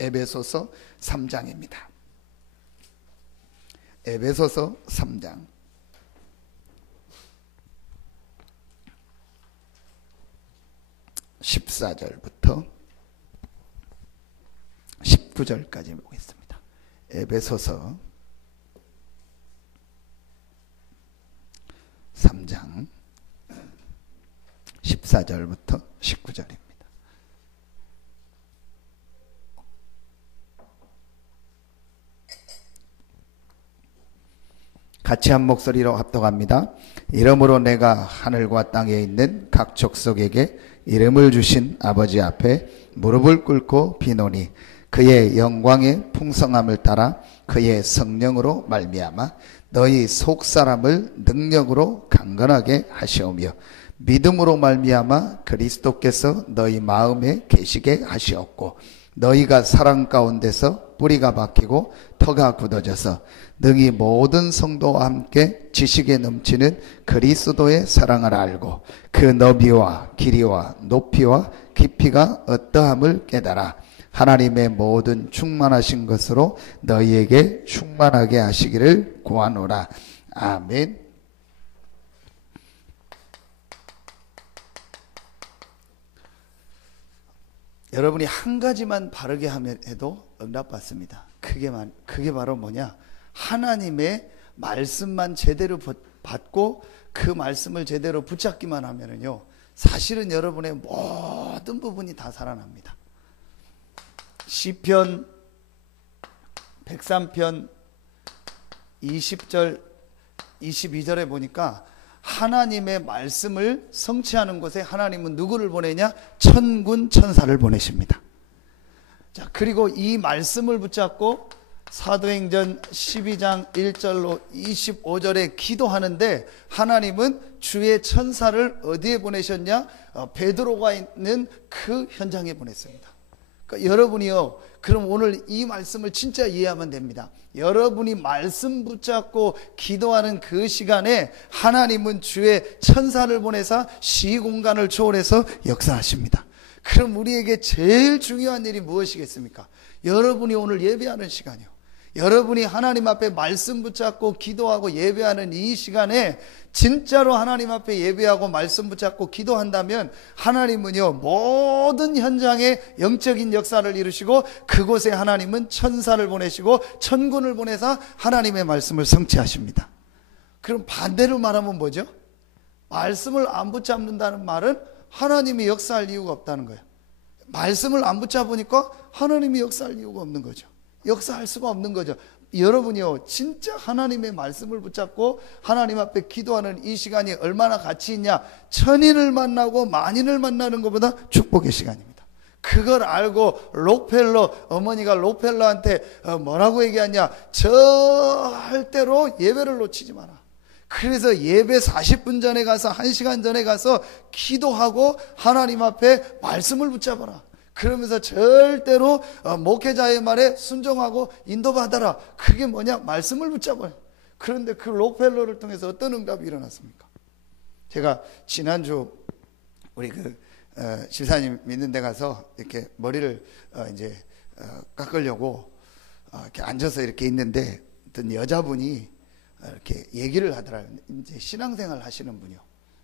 에베소서 3장입니다. 에베소서 3장 14절부터 19절까지 보겠습니다. 에베소서 3장 14절부터 19절입니다. 같이 한 목소리로 합독합니다. 이러므로 내가 하늘과 땅에 있는 각 족속에게 이름을 주신 아버지 앞에 무릎을 꿇고 비노니 그의 영광의 풍성함을 따라 그의 성령으로 말미암아 너희 속사람을 능력으로 강건하게 하시오며 믿음으로 말미암아 그리스도께서 너희 마음에 계시게 하시었고 너희가 사랑 가운데서 뿌리가 박히고 터가 굳어져서 능히 모든 성도와 함께 지식에 넘치는 그리스도의 사랑을 알고 그 너비와 길이와 높이와 깊이가 어떠함을 깨달아 하나님의 모든 충만하신 것으로 너희에게 충만하게 하시기를 구하노라. 아멘. 여러분이 한 가지만 바르게 하면 해도 응답받습니다. 그게 바로 뭐냐? 하나님의 말씀만 제대로 받고 그 말씀을 제대로 붙잡기만 하면은요, 사실은 여러분의 모든 부분이 다 살아납니다. 시편 103편 20절 22절에 보니까 하나님의 말씀을 성취하는 곳에 하나님은 누구를 보내냐? 천군 천사를 보내십니다. 자, 그리고 이 말씀을 붙잡고 사도행전 12장 1절로 25절에 기도하는데 하나님은 주의 천사를 어디에 보내셨냐? 베드로가 있는 그 현장에 보냈습니다. 그러니까 여러분이요, 그럼 오늘 이 말씀을 진짜 이해하면 됩니다. 여러분이 말씀 붙잡고 기도하는 그 시간에 하나님은 주의 천사를 보내사 시공간을 초월해서 역사하십니다. 그럼 우리에게 제일 중요한 일이 무엇이겠습니까? 여러분이 오늘 예배하는 시간이요, 여러분이 하나님 앞에 말씀 붙잡고 기도하고 예배하는 이 시간에 진짜로 하나님 앞에 예배하고 말씀 붙잡고 기도한다면 하나님은요, 모든 현장에 영적인 역사를 이루시고 그곳에 하나님은 천사를 보내시고 천군을 보내서 하나님의 말씀을 성취하십니다. 그럼 반대로 말하면 뭐죠? 말씀을 안 붙잡는다는 말은 하나님이 역사할 이유가 없다는 거예요. 말씀을 안 붙잡으니까 하나님이 역사할 이유가 없는 거죠. 역사할 수가 없는 거죠. 여러분이요, 진짜 하나님의 말씀을 붙잡고 하나님 앞에 기도하는 이 시간이 얼마나 가치 있냐? 천인을 만나고 만인을 만나는 것보다 축복의 시간입니다. 그걸 알고 어머니가 록펠러한테 뭐라고 얘기하냐? 절대로 예배를 놓치지 마라. 그래서 예배 40분 전에 가서 1시간 전에 가서 기도하고 하나님 앞에 말씀을 붙잡아라. 그러면서 절대로 목회자의 말에 순종하고 인도받아라. 그게 뭐냐? 말씀을 붙잡아요. 그런데 그 록펠러를 통해서 어떤 응답이 일어났습니까? 제가 지난주 우리 집사님 믿는 데 가서 이렇게 머리를 이제 깎으려고 이렇게 앉아서 이렇게 있는데 어떤 여자분이 이렇게 얘기를 하더라고요. 이제 신앙생활 하시는 분이요.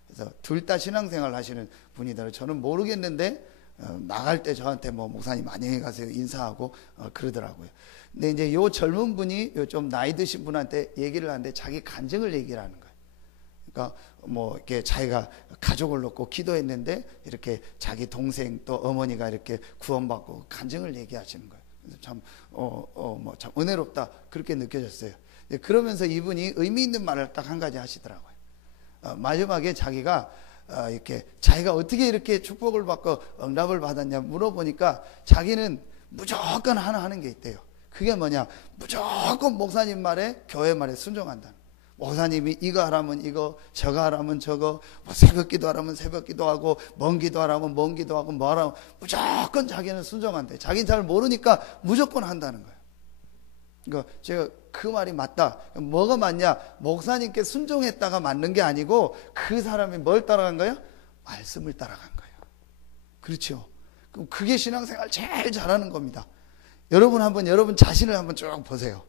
그래서 둘 다 신앙생활 하시는 분이더라고요. 저는 모르겠는데 나갈 때 저한테 목사님 안녕히 가세요 인사하고 그러더라고요. 근데 이제 요 젊은 분이 좀 나이 드신 분한테 얘기를 하는데 자기 간증을 얘기를 하는 거예요. 그러니까 이렇게 자기가 가족을 놓고 기도했는데 이렇게 자기 동생 또 어머니가 이렇게 구원받고 간증을 얘기하시는 거예요. 그래서 참 은혜롭다 그렇게 느껴졌어요. 그러면서 이분이 의미 있는 말을 딱 한 가지 하시더라고요. 마지막에 자기가 이렇게 자기가 어떻게 이렇게 축복을 받고 응답을 받았냐 물어보니까 자기는 무조건 하나 하는 게 있대요. 그게 뭐냐? 무조건 목사님 말에 교회 말에 순종한다는. 목사님이 이거 하라면 이거, 저거 하라면 저거, 새벽 기도하라면 새벽 기도하고, 먼 기도하라면 먼 기도하고, 뭐 하라면 무조건 자기는 순종한대. 자기는 잘 모르니까 무조건 한다는 거예요. 그러니까 제가 그 말이 맞다. 뭐가 맞냐? 목사님께 순종했다가 맞는 게 아니고 그 사람이 뭘 따라간 거예요? 말씀을 따라간 거예요. 그렇죠. 그럼 그게 신앙생활 제일 잘하는 겁니다. 여러분 한번 여러분 자신을 한번 쭉 보세요.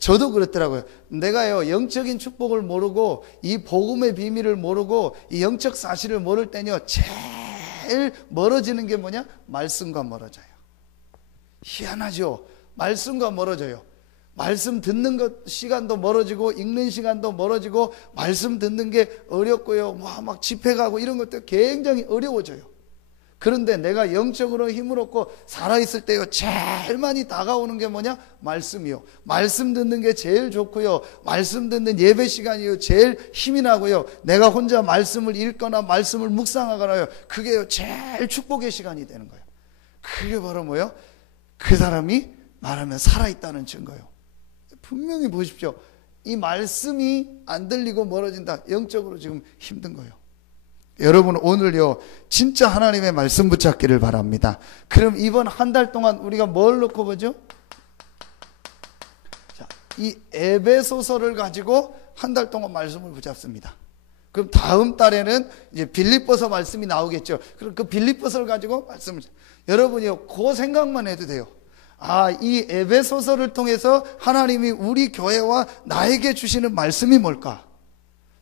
저도 그렇더라고요. 내가요 영적인 축복을 모르고 이 복음의 비밀을 모르고 이 영적 사실을 모를 때는요 제일 멀어지는 게 뭐냐? 말씀과 멀어져요. 희한하죠. 말씀과 멀어져요. 말씀 듣는 것 시간도 멀어지고 읽는 시간도 멀어지고 말씀 듣는 게 어렵고요. 막 집회 가고 이런 것도 굉장히 어려워져요. 그런데 내가 영적으로 힘을 얻고 살아있을 때요 제일 많이 다가오는 게 뭐냐? 말씀이요. 말씀 듣는 게 제일 좋고요. 말씀 듣는 예배 시간이요 제일 힘이 나고요. 내가 혼자 말씀을 읽거나 말씀을 묵상하거나요 그게요 제일 축복의 시간이 되는 거예요. 그게 바로 뭐예요? 그 사람이 말하면 살아있다는 증거예요. 분명히 보십시오. 이 말씀이 안 들리고 멀어진다. 영적으로 지금 힘든 거예요. 여러분 오늘요 진짜 하나님의 말씀 붙잡기를 바랍니다. 그럼 이번 한 달 동안 우리가 뭘 놓고 보죠? 자, 이 에베소서를 가지고 한 달 동안 말씀을 붙잡습니다. 그럼 다음 달에는 이제 빌립보서 말씀이 나오겠죠. 그럼 그 빌립보서를 가지고 말씀을 여러분이요 그 생각만 해도 돼요. 아, 이 에베소서를 통해서 하나님이 우리 교회와 나에게 주시는 말씀이 뭘까?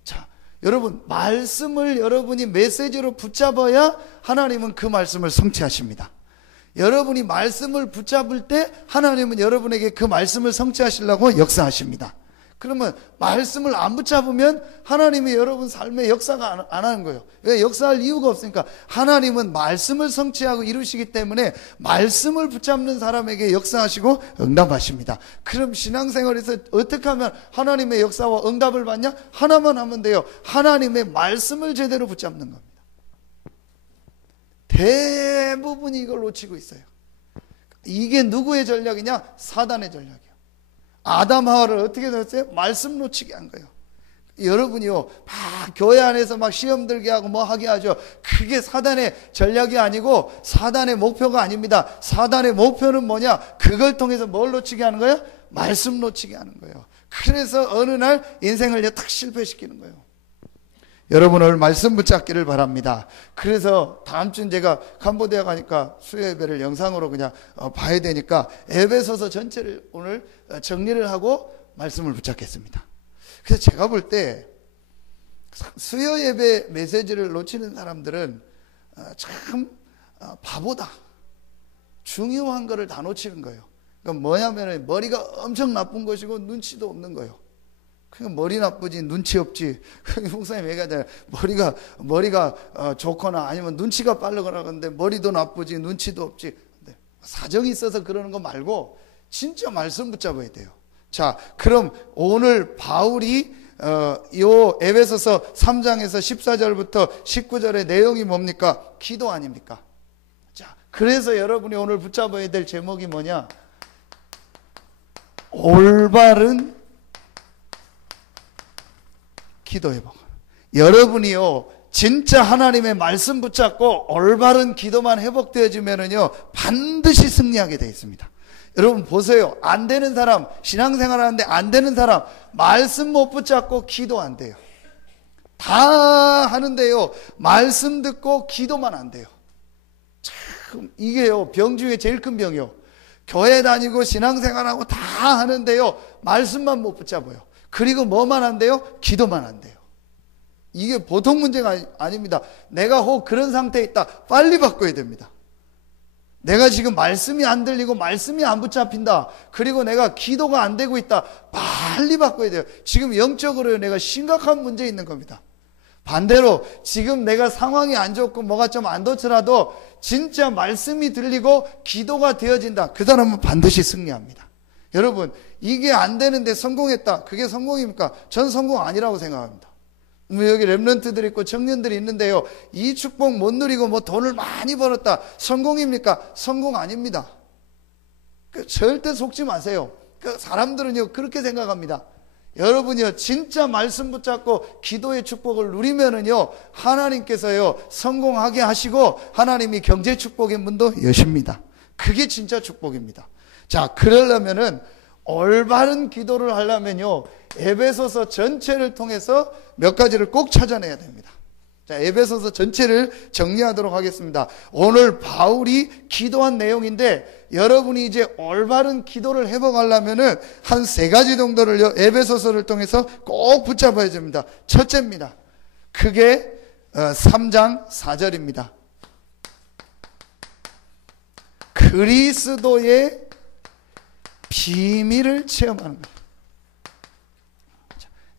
자, 여러분 말씀을 여러분이 메시지로 붙잡아야 하나님은 그 말씀을 성취하십니다. 여러분이 말씀을 붙잡을 때 하나님은 여러분에게 그 말씀을 성취하시려고 역사하십니다. 그러면 말씀을 안 붙잡으면 하나님이 여러분 삶에 역사가 안 하는 거예요. 왜? 역사할 이유가 없으니까. 하나님은 말씀을 성취하고 이루시기 때문에 말씀을 붙잡는 사람에게 역사하시고 응답하십니다. 그럼 신앙생활에서 어떻게 하면 하나님의 역사와 응답을 받냐? 하나만 하면 돼요. 하나님의 말씀을 제대로 붙잡는 겁니다. 대부분이 이걸 놓치고 있어요. 이게 누구의 전략이냐? 사단의 전략이에요. 아담 하와를 어떻게 됐어요? 말씀 놓치게 한 거예요. 여러분이요 막 교회 안에서 막 시험 들게 하고 뭐 하게 하죠. 그게 사단의 전략이 아니고 사단의 목표가 아닙니다. 사단의 목표는 뭐냐? 그걸 통해서 뭘 놓치게 하는 거예요? 말씀 놓치게 하는 거예요. 그래서 어느 날 인생을 탁 실패시키는 거예요. 여러분 오늘 말씀 붙잡기를 바랍니다. 그래서 다음 주는 제가 캄보디아 가니까 수요 예배를 영상으로 그냥 봐야 되니까 에베소서 전체를 오늘 정리를 하고 말씀을 붙잡겠습니다. 그래서 제가 볼 때 수요 예배 메시지를 놓치는 사람들은 참 바보다. 중요한 거를 다 놓치는 거예요. 그러니까 뭐냐면 머리가 엄청 나쁜 것이고 눈치도 없는 거예요. 그냥 머리 나쁘지 눈치 없지. 목사님 얘기하잖아요. 머리가 좋거나 아니면 눈치가 빠르거나 그런데 머리도 나쁘지 눈치도 없지. 사정이 있어서 그러는 거 말고 진짜 말씀 붙잡아야 돼요. 자, 그럼 오늘 바울이 요 에베소서 3장에서 14절부터 19절의 내용이 뭡니까? 기도 아닙니까? 자, 그래서 여러분이 오늘 붙잡아야 될 제목이 뭐냐? 올바른 기도 회복. 여러분이요 진짜 하나님의 말씀 붙잡고 올바른 기도만 회복되어지면은요 반드시 승리하게 되어 있습니다. 여러분 보세요. 안 되는 사람, 신앙생활 하는데 안 되는 사람 말씀 못 붙잡고 기도 안 돼요. 다 하는데요 말씀 듣고 기도만 안 돼요. 참 이게요 병 중에 제일 큰 병이요. 교회 다니고 신앙생활하고 다 하는데요 말씀만 못 붙잡아요. 그리고 뭐만 한대요? 기도만 한대요. 이게 보통 문제가 아닙니다. 내가 혹 그런 상태에 있다. 빨리 바꿔야 됩니다. 내가 지금 말씀이 안 들리고 말씀이 안 붙잡힌다. 그리고 내가 기도가 안 되고 있다. 빨리 바꿔야 돼요. 지금 영적으로 내가 심각한 문제 있는 겁니다. 반대로 지금 내가 상황이 안 좋고 뭐가 좀 안 좋더라도 진짜 말씀이 들리고 기도가 되어진다. 그 사람은 반드시 승리합니다. 여러분 이게 안 되는데 성공했다. 그게 성공입니까? 전 성공 아니라고 생각합니다. 여기 랩런트들 있고 청년들이 있는데요 이 축복 못 누리고 뭐 돈을 많이 벌었다. 성공입니까? 성공 아닙니다. 절대 속지 마세요. 사람들은요 그렇게 생각합니다. 여러분이요 진짜 말씀 붙잡고 기도의 축복을 누리면은요 하나님께서요 성공하게 하시고 하나님이 경제 축복의 문도 여십니다. 그게 진짜 축복입니다. 자, 그러려면은 올바른 기도를 하려면요 에베소서 전체를 통해서 몇 가지를 꼭 찾아내야 됩니다. 자, 에베소서 전체를 정리하도록 하겠습니다. 오늘 바울이 기도한 내용인데 여러분이 이제 올바른 기도를 회복하려면은 한 세 가지 정도를 에베소서를 통해서 꼭 붙잡아야 됩니다. 첫째입니다. 그게 3장 4절입니다. 그리스도의 비밀을 체험하는 거예요.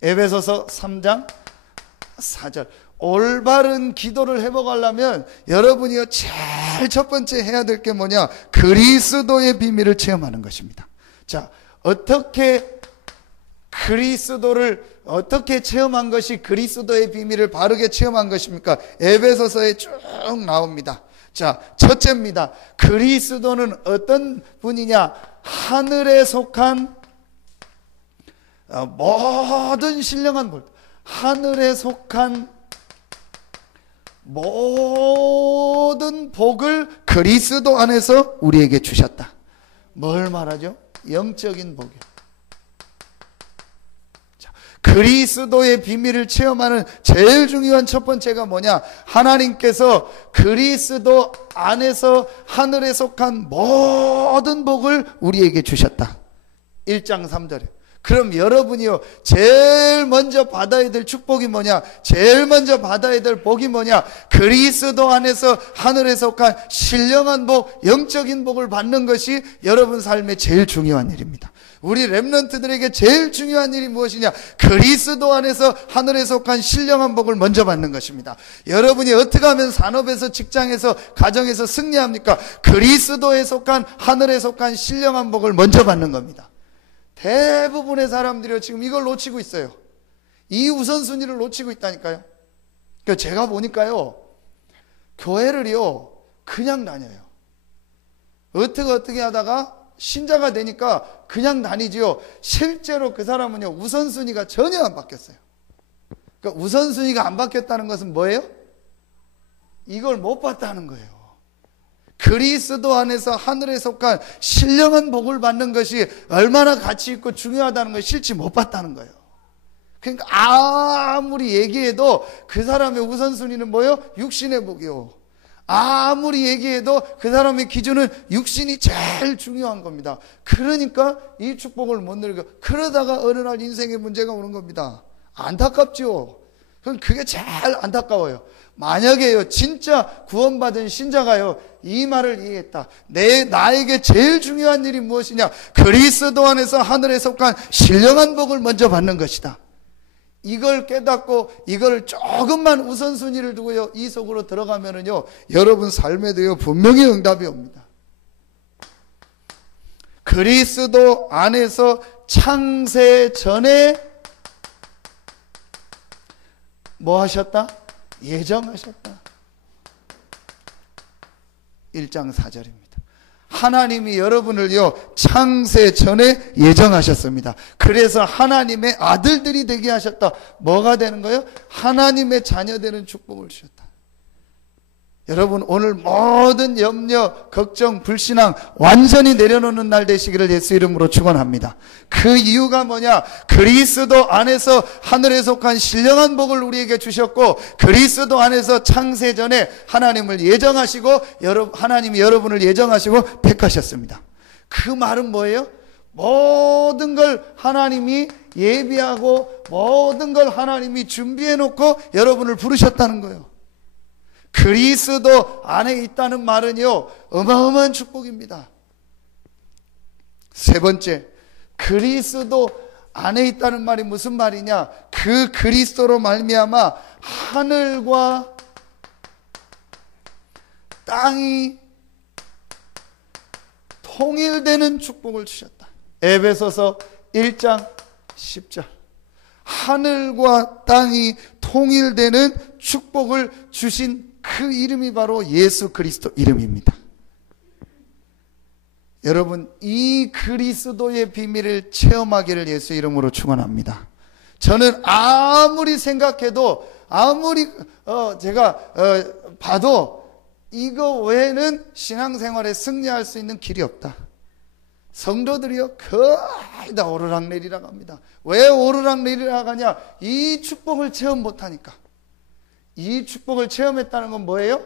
에베소서 3장 4절. 올바른 기도를 회복하려면 여러분이요 제일 첫 번째 해야 될 게 뭐냐? 그리스도의 비밀을 체험하는 것입니다. 자, 어떻게 그리스도를 어떻게 체험한 것이 그리스도의 비밀을 바르게 체험한 것입니까? 에베소서에 쭉 나옵니다. 자, 첫째입니다. 그리스도는 어떤 분이냐? 하늘에 속한 모든 신령한 복, 하늘에 속한 모든 복을 그리스도 안에서 우리에게 주셨다. 뭘 말하죠? 영적인 복이요. 자, 그리스도의 비밀을 체험하는 제일 중요한 첫 번째가 뭐냐? 하나님께서 그리스도 안에서 하늘에 속한 모든 복을 우리에게 주셨다. 1장 3절에. 그럼 여러분이요 제일 먼저 받아야 될 축복이 뭐냐? 제일 먼저 받아야 될 복이 뭐냐? 그리스도 안에서 하늘에 속한 신령한 복, 영적인 복을 받는 것이 여러분 삶의 제일 중요한 일입니다. 우리 렘넌트들에게 제일 중요한 일이 무엇이냐? 그리스도 안에서 하늘에 속한 신령한 복을 먼저 받는 것입니다. 여러분이 어떻게 하면 산업에서, 직장에서, 가정에서 승리합니까? 그리스도에 속한, 하늘에 속한 신령한 복을 먼저 받는 겁니다. 대부분의 사람들이 지금 이걸 놓치고 있어요. 이 우선순위를 놓치고 있다니까요. 그러니까 제가 보니까요, 교회를요, 그냥 다녀요. 어떻게 하다가 신자가 되니까 그냥 다니지요. 실제로 그 사람은요, 우선순위가 전혀 안 바뀌었어요. 그러니까 우선순위가 안 바뀌었다는 것은 뭐예요? 이걸 못 봤다는 거예요. 그리스도 안에서 하늘에 속한 신령한 복을 받는 것이 얼마나 가치 있고 중요하다는 걸 실제 못 봤다는 거예요. 그러니까 아무리 얘기해도 그 사람의 우선순위는 뭐예요? 육신의 복이요. 아무리 얘기해도 그 사람의 기준은 육신이 제일 중요한 겁니다. 그러니까 이 축복을 못 누리고 그러다가 어느 날 인생의 문제가 오는 겁니다. 안타깝죠. 그럼 그게 제일 안타까워요. 만약에요 진짜 구원받은 신자가요 이 말을 이해했다. 나에게 제일 중요한 일이 무엇이냐? 그리스도 안에서 하늘에 속한 신령한 복을 먼저 받는 것이다. 이걸 깨닫고 이걸 조금만 우선순위를 두고요 이 속으로 들어가면은요 여러분 삶에도요 분명히 응답이 옵니다. 그리스도 안에서 창세 전에 뭐 하셨다? 예정하셨다. 1장 4절입니다. 하나님이 여러분을요 창세 전에 예정하셨습니다. 그래서 하나님의 아들들이 되게 하셨다. 뭐가 되는 거예요? 하나님의 자녀 되는 축복을 주셨다. 여러분 오늘 모든 염려, 걱정, 불신앙 완전히 내려놓는 날 되시기를 예수 이름으로 축원합니다. 그 이유가 뭐냐? 그리스도 안에서 하늘에 속한 신령한 복을 우리에게 주셨고 그리스도 안에서 창세 전에 하나님을 예정하시고 하나님이 여러분을 예정하시고 택하셨습니다. 그 말은 뭐예요? 모든 걸 하나님이 예비하고 모든 걸 하나님이 준비해 놓고 여러분을 부르셨다는 거예요. 그리스도 안에 있다는 말은요 어마어마한 축복입니다. 세 번째, 그리스도 안에 있다는 말이 무슨 말이냐? 그 그리스도로 말미암아 하늘과 땅이 통일되는 축복을 주셨다. 에베소서 1장 10절. 하늘과 땅이 통일되는 축복을 주신 그 이름이 바로 예수 그리스도 이름입니다. 여러분 이 그리스도의 비밀을 체험하기를 예수 이름으로 축원합니다. 저는 아무리 생각해도 아무리 제가 봐도 이거 외에는 신앙생활에 승리할 수 있는 길이 없다. 성도들이요 거의 다 오르락내리락 합니다. 왜 오르락내리락 하냐? 이 축복을 체험 못하니까. 이 축복을 체험했다는 건 뭐예요?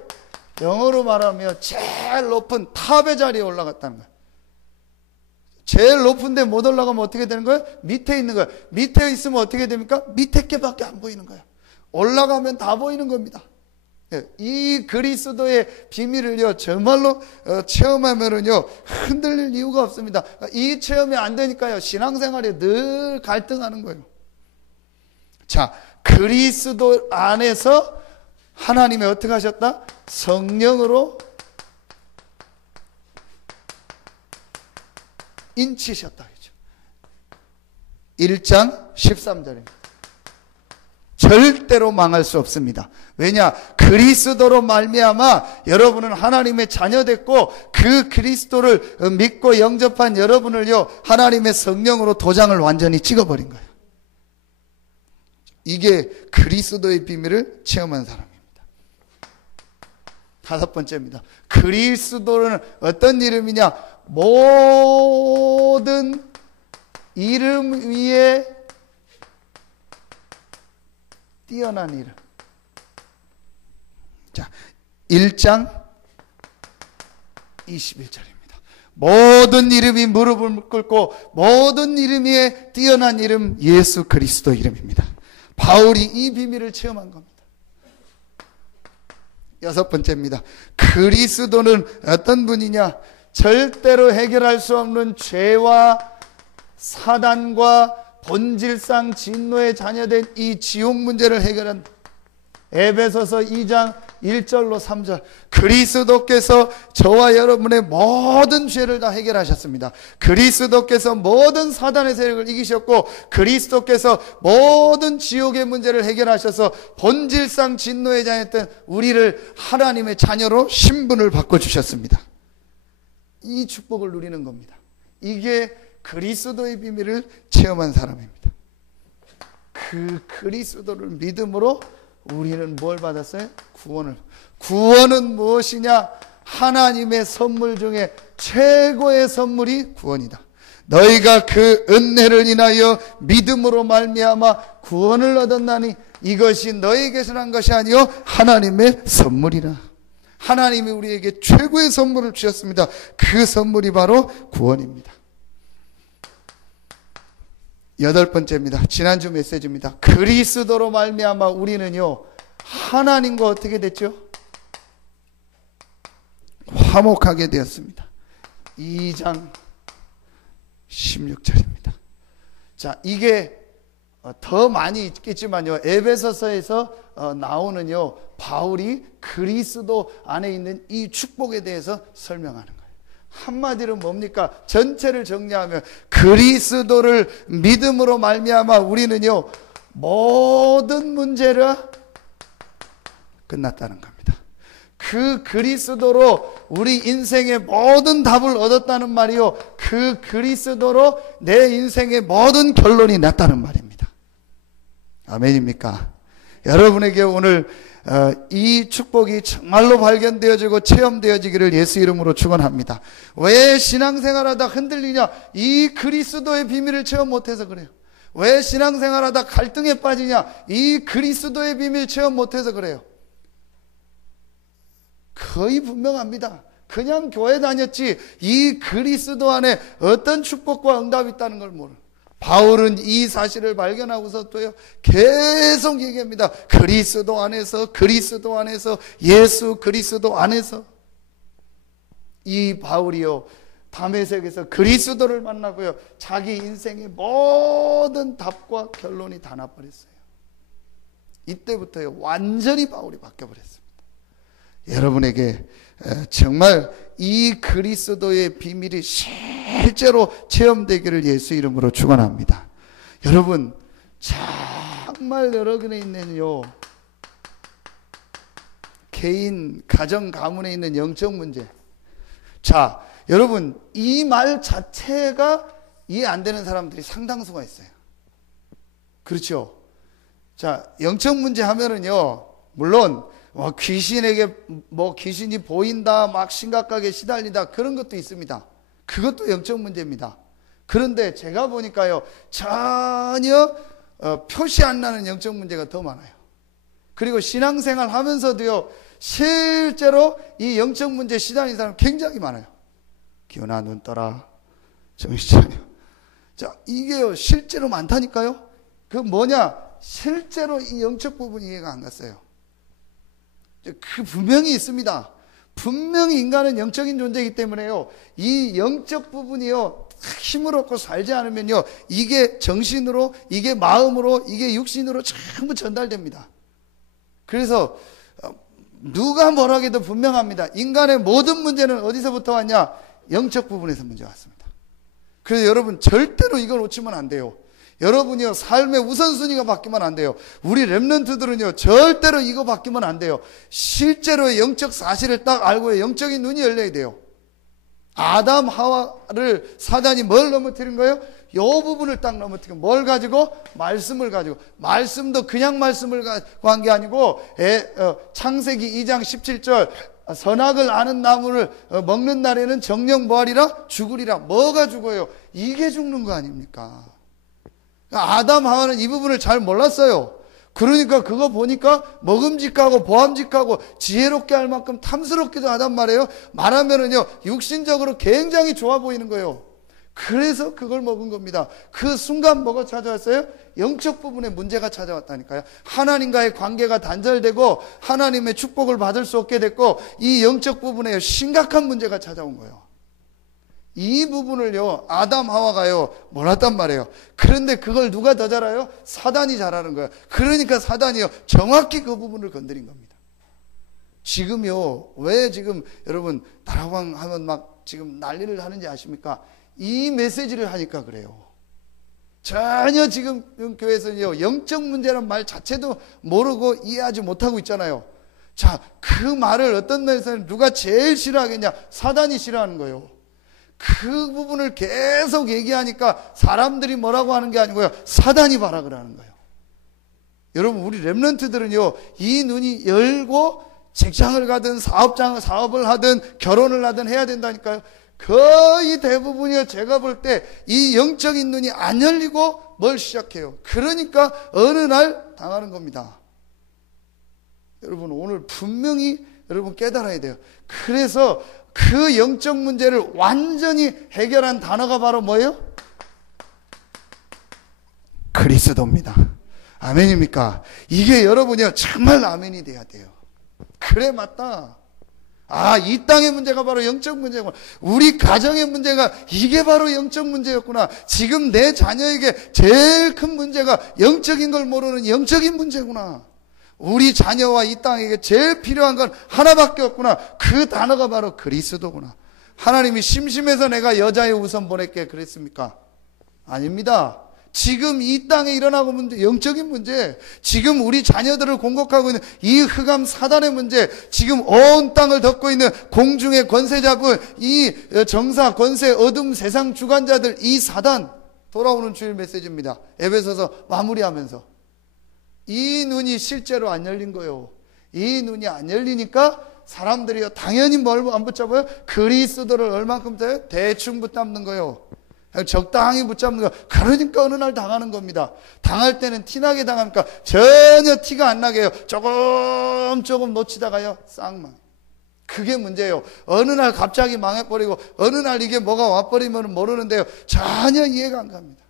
영어로 말하면 제일 높은 탑의 자리에 올라갔다는 거예요. 제일 높은 데 못 올라가면 어떻게 되는 거예요? 밑에 있는 거예요. 밑에 있으면 어떻게 됩니까? 밑에 게밖에 안 보이는 거예요. 올라가면 다 보이는 겁니다. 이 그리스도의 비밀을요, 정말로 체험하면은요, 흔들릴 이유가 없습니다. 이 체험이 안 되니까요, 신앙생활에 늘 갈등하는 거예요. 자, 그리스도 안에서 하나님이 어떻게 하셨다? 성령으로 인치셨다. 1장 13절입니다. 절대로 망할 수 없습니다. 왜냐? 그리스도로 말미암아 여러분은 하나님의 자녀됐고, 그 그리스도를 믿고 영접한 여러분을요, 하나님의 성령으로 도장을 완전히 찍어버린 거예요. 이게 그리스도의 비밀을 체험한 사람입니다. 5번째입니다. 그리스도는 어떤 이름이냐? 모든 이름 위에 뛰어난 이름. 자, 1장 21절입니다. 모든 이름이 무릎을 꿇고 모든 이름 위에 뛰어난 이름, 예수 그리스도 이름입니다. 바울이 이 비밀을 체험한 겁니다. 6번째입니다. 그리스도는 어떤 분이냐? 절대로 해결할 수 없는 죄와 사단과 본질상 진노의 자녀된 이 지옥 문제를 해결한, 에베소서 2장 1절로 3절. 그리스도께서 저와 여러분의 모든 죄를 다 해결하셨습니다. 그리스도께서 모든 사단의 세력을 이기셨고, 그리스도께서 모든 지옥의 문제를 해결하셔서 본질상 진노의 자녀였던 우리를 하나님의 자녀로 신분을 바꿔주셨습니다. 이 축복을 누리는 겁니다. 이게 그리스도의 비밀을 체험한 사람입니다. 그 그리스도를 믿음으로 우리는 뭘 받았어요? 구원을. 구원은 무엇이냐? 하나님의 선물 중에 최고의 선물이 구원이다. 너희가 그 은혜를 인하여 믿음으로 말미암아 구원을 얻었나니 이것이 너희에게서 난 것이 아니요 하나님의 선물이라. 하나님이 우리에게 최고의 선물을 주셨습니다. 그 선물이 바로 구원입니다. 8번째입니다. 지난주 메시지입니다. 그리스도로 말미암아 우리는요, 하나님과 어떻게 됐죠? 화목하게 되었습니다. 2장 16절입니다. 자, 이게 더 많이 있겠지만요, 에베소서에서 나오는요, 바울이 그리스도 안에 있는 이 축복에 대해서 설명하는 거예요. 한마디로 뭡니까? 전체를 정리하면 그리스도를 믿음으로 말미암아 우리는요, 모든 문제를 끝났다는 겁니다. 그 그리스도로 우리 인생의 모든 답을 얻었다는 말이요, 그 그리스도로 내 인생의 모든 결론이 났다는 말입니다. 아멘입니까? 여러분에게 오늘 이 축복이 정말로 발견되어지고 체험되어지기를 예수 이름으로 축원합니다. 왜 신앙생활하다 흔들리냐? 이 그리스도의 비밀을 체험 못해서 그래요. 왜 신앙생활하다 갈등에 빠지냐? 이 그리스도의 비밀 체험 못해서 그래요. 거의 분명합니다. 그냥 교회 다녔지 이 그리스도 안에 어떤 축복과 응답이 있다는 걸 모르는. 바울은 이 사실을 발견하고서 또요, 계속 얘기합니다. 그리스도 안에서, 그리스도 안에서, 예수 그리스도 안에서. 이 바울이요, 다메섹에서 그리스도를 만나고요, 자기 인생의 모든 답과 결론이 다 나버렸어요. 이때부터요, 완전히 바울이 바뀌어버렸습니다. 여러분에게 정말 이 그리스도의 비밀이 실제로 체험되기를 예수 이름으로 축원합니다. 여러분, 정말 여러분에 있는요, 개인 가정 가문에 있는 영적 문제. 자, 여러분, 이 말 자체가 이해 안 되는 사람들이 상당수가 있어요. 그렇죠? 자, 영적 문제 하면은요, 물론 귀신에게 귀신이 보인다, 막 심각하게 시달리다, 그런 것도 있습니다. 그것도 영적 문제입니다. 그런데 제가 보니까요, 전혀 표시 안 나는 영적 문제가 더 많아요. 그리고 신앙생활 하면서도요, 실제로 이 영적 문제에 시달리는 사람 굉장히 많아요. 기훈아, 눈 떠라. 정신 차려. 자, 이게요, 실제로 많다니까요? 그 뭐냐? 실제로 이 영적 부분이 이해가 안 갔어요. 그 분명히 있습니다. 분명히 인간은 영적인 존재이기 때문에요, 이 영적 부분이요, 힘을 얻고 살지 않으면요, 이게 정신으로, 이게 마음으로, 이게 육신으로 전부 전달됩니다. 그래서 누가 뭐라 해도 분명합니다. 인간의 모든 문제는 어디서부터 왔냐? 영적 부분에서 문제 왔습니다. 그래서 여러분 절대로 이걸 놓치면 안 돼요. 여러분이요, 삶의 우선순위가 바뀌면 안 돼요. 우리 렘넌트들은요, 절대로 이거 바뀌면 안 돼요. 실제로 영적 사실을 딱 알고 영적인 눈이 열려야 돼요. 아담 하와를 사단이 뭘 넘어뜨린 거예요? 요 부분을 딱 넘어뜨린, 뭘 가지고? 말씀을 가지고. 말씀도 그냥 말씀을 가지고 한 게 아니고, 창세기 2장 17절 선악을 아는 나무를 먹는 날에는 정령 뭐하리라? 죽으리라. 뭐가 죽어요? 이게 죽는 거 아닙니까? 아담 하와는 이 부분을 잘 몰랐어요. 그러니까 그거 보니까 먹음직하고 보암직하고 지혜롭게 할 만큼 탐스럽기도 하단 말이에요. 말하면은요, 육신적으로 굉장히 좋아 보이는 거예요. 그래서 그걸 먹은 겁니다. 그 순간 뭐가 찾아왔어요? 영적 부분에 문제가 찾아왔다니까요. 하나님과의 관계가 단절되고 하나님의 축복을 받을 수 없게 됐고, 이 영적 부분에 심각한 문제가 찾아온 거예요. 이 부분을요, 아담 하와가요, 몰랐단 말이에요. 그런데 그걸 누가 더 잘 알아요? 사단이 잘하는 거예요. 그러니까 사단이요, 정확히 그 부분을 건드린 겁니다. 지금요, 왜 지금 여러분 다락방 하면 막 지금 난리를 하는지 아십니까? 이 메시지를 하니까 그래요. 전혀 지금 교회에서는요, 영적 문제란 말 자체도 모르고 이해하지 못하고 있잖아요. 자, 그 말을 어떤 면에서는 누가 제일 싫어하겠냐? 사단이 싫어하는 거예요. 그 부분을 계속 얘기하니까 사람들이 뭐라고 하는 게 아니고요, 사단이 발악을 하는 거예요. 여러분, 우리 렘넌트들은요, 이 눈이 열고 직장을 가든 사업을 하든 결혼을 하든 해야 된다니까요. 거의 대부분이요, 제가 볼 때 이 영적인 눈이 안 열리고 뭘 시작해요. 그러니까 어느 날 당하는 겁니다. 여러분, 오늘 분명히 여러분 깨달아야 돼요. 그래서 그 영적 문제를 완전히 해결한 단어가 바로 뭐예요? 그리스도입니다. 아멘입니까? 이게 여러분이요, 정말 아멘이 돼야 돼요. 그래, 맞다. 아, 이 땅의 문제가 바로 영적 문제구나. 우리 가정의 문제가 이게 바로 영적 문제였구나. 지금 내 자녀에게 제일 큰 문제가 영적인 걸 모르는 영적인 문제구나. 우리 자녀와 이 땅에게 제일 필요한 건 하나밖에 없구나. 그 단어가 바로 그리스도구나. 하나님이 심심해서 내가 여자의 우선 보낼게 그랬습니까? 아닙니다. 지금 이 땅에 일어나고 있는 영적인 문제, 지금 우리 자녀들을 공격하고 있는 이 흑암 사단의 문제, 지금 온 땅을 덮고 있는 공중의 권세 잡은 이 정사, 권세, 어둠, 세상 주관자들, 이 사단, 돌아오는 주일 메시지입니다. 에베소서 마무리하면서 이 눈이 실제로 안 열린 거예요. 이 눈이 안 열리니까 사람들이요, 당연히 뭘 안 붙잡아요? 그리스도를 얼만큼 돼요? 대충 붙잡는 거예요. 적당히 붙잡는 거예요. 그러니까 어느 날 당하는 겁니다. 당할 때는 티나게 당합니까? 전혀 티가 안 나게 해요. 조금 놓치다가요, 쌍망. 그게 문제예요. 어느 날 갑자기 망해버리고 어느 날 이게 뭐가 와버리면 모르는데요, 전혀 이해가 안 갑니다.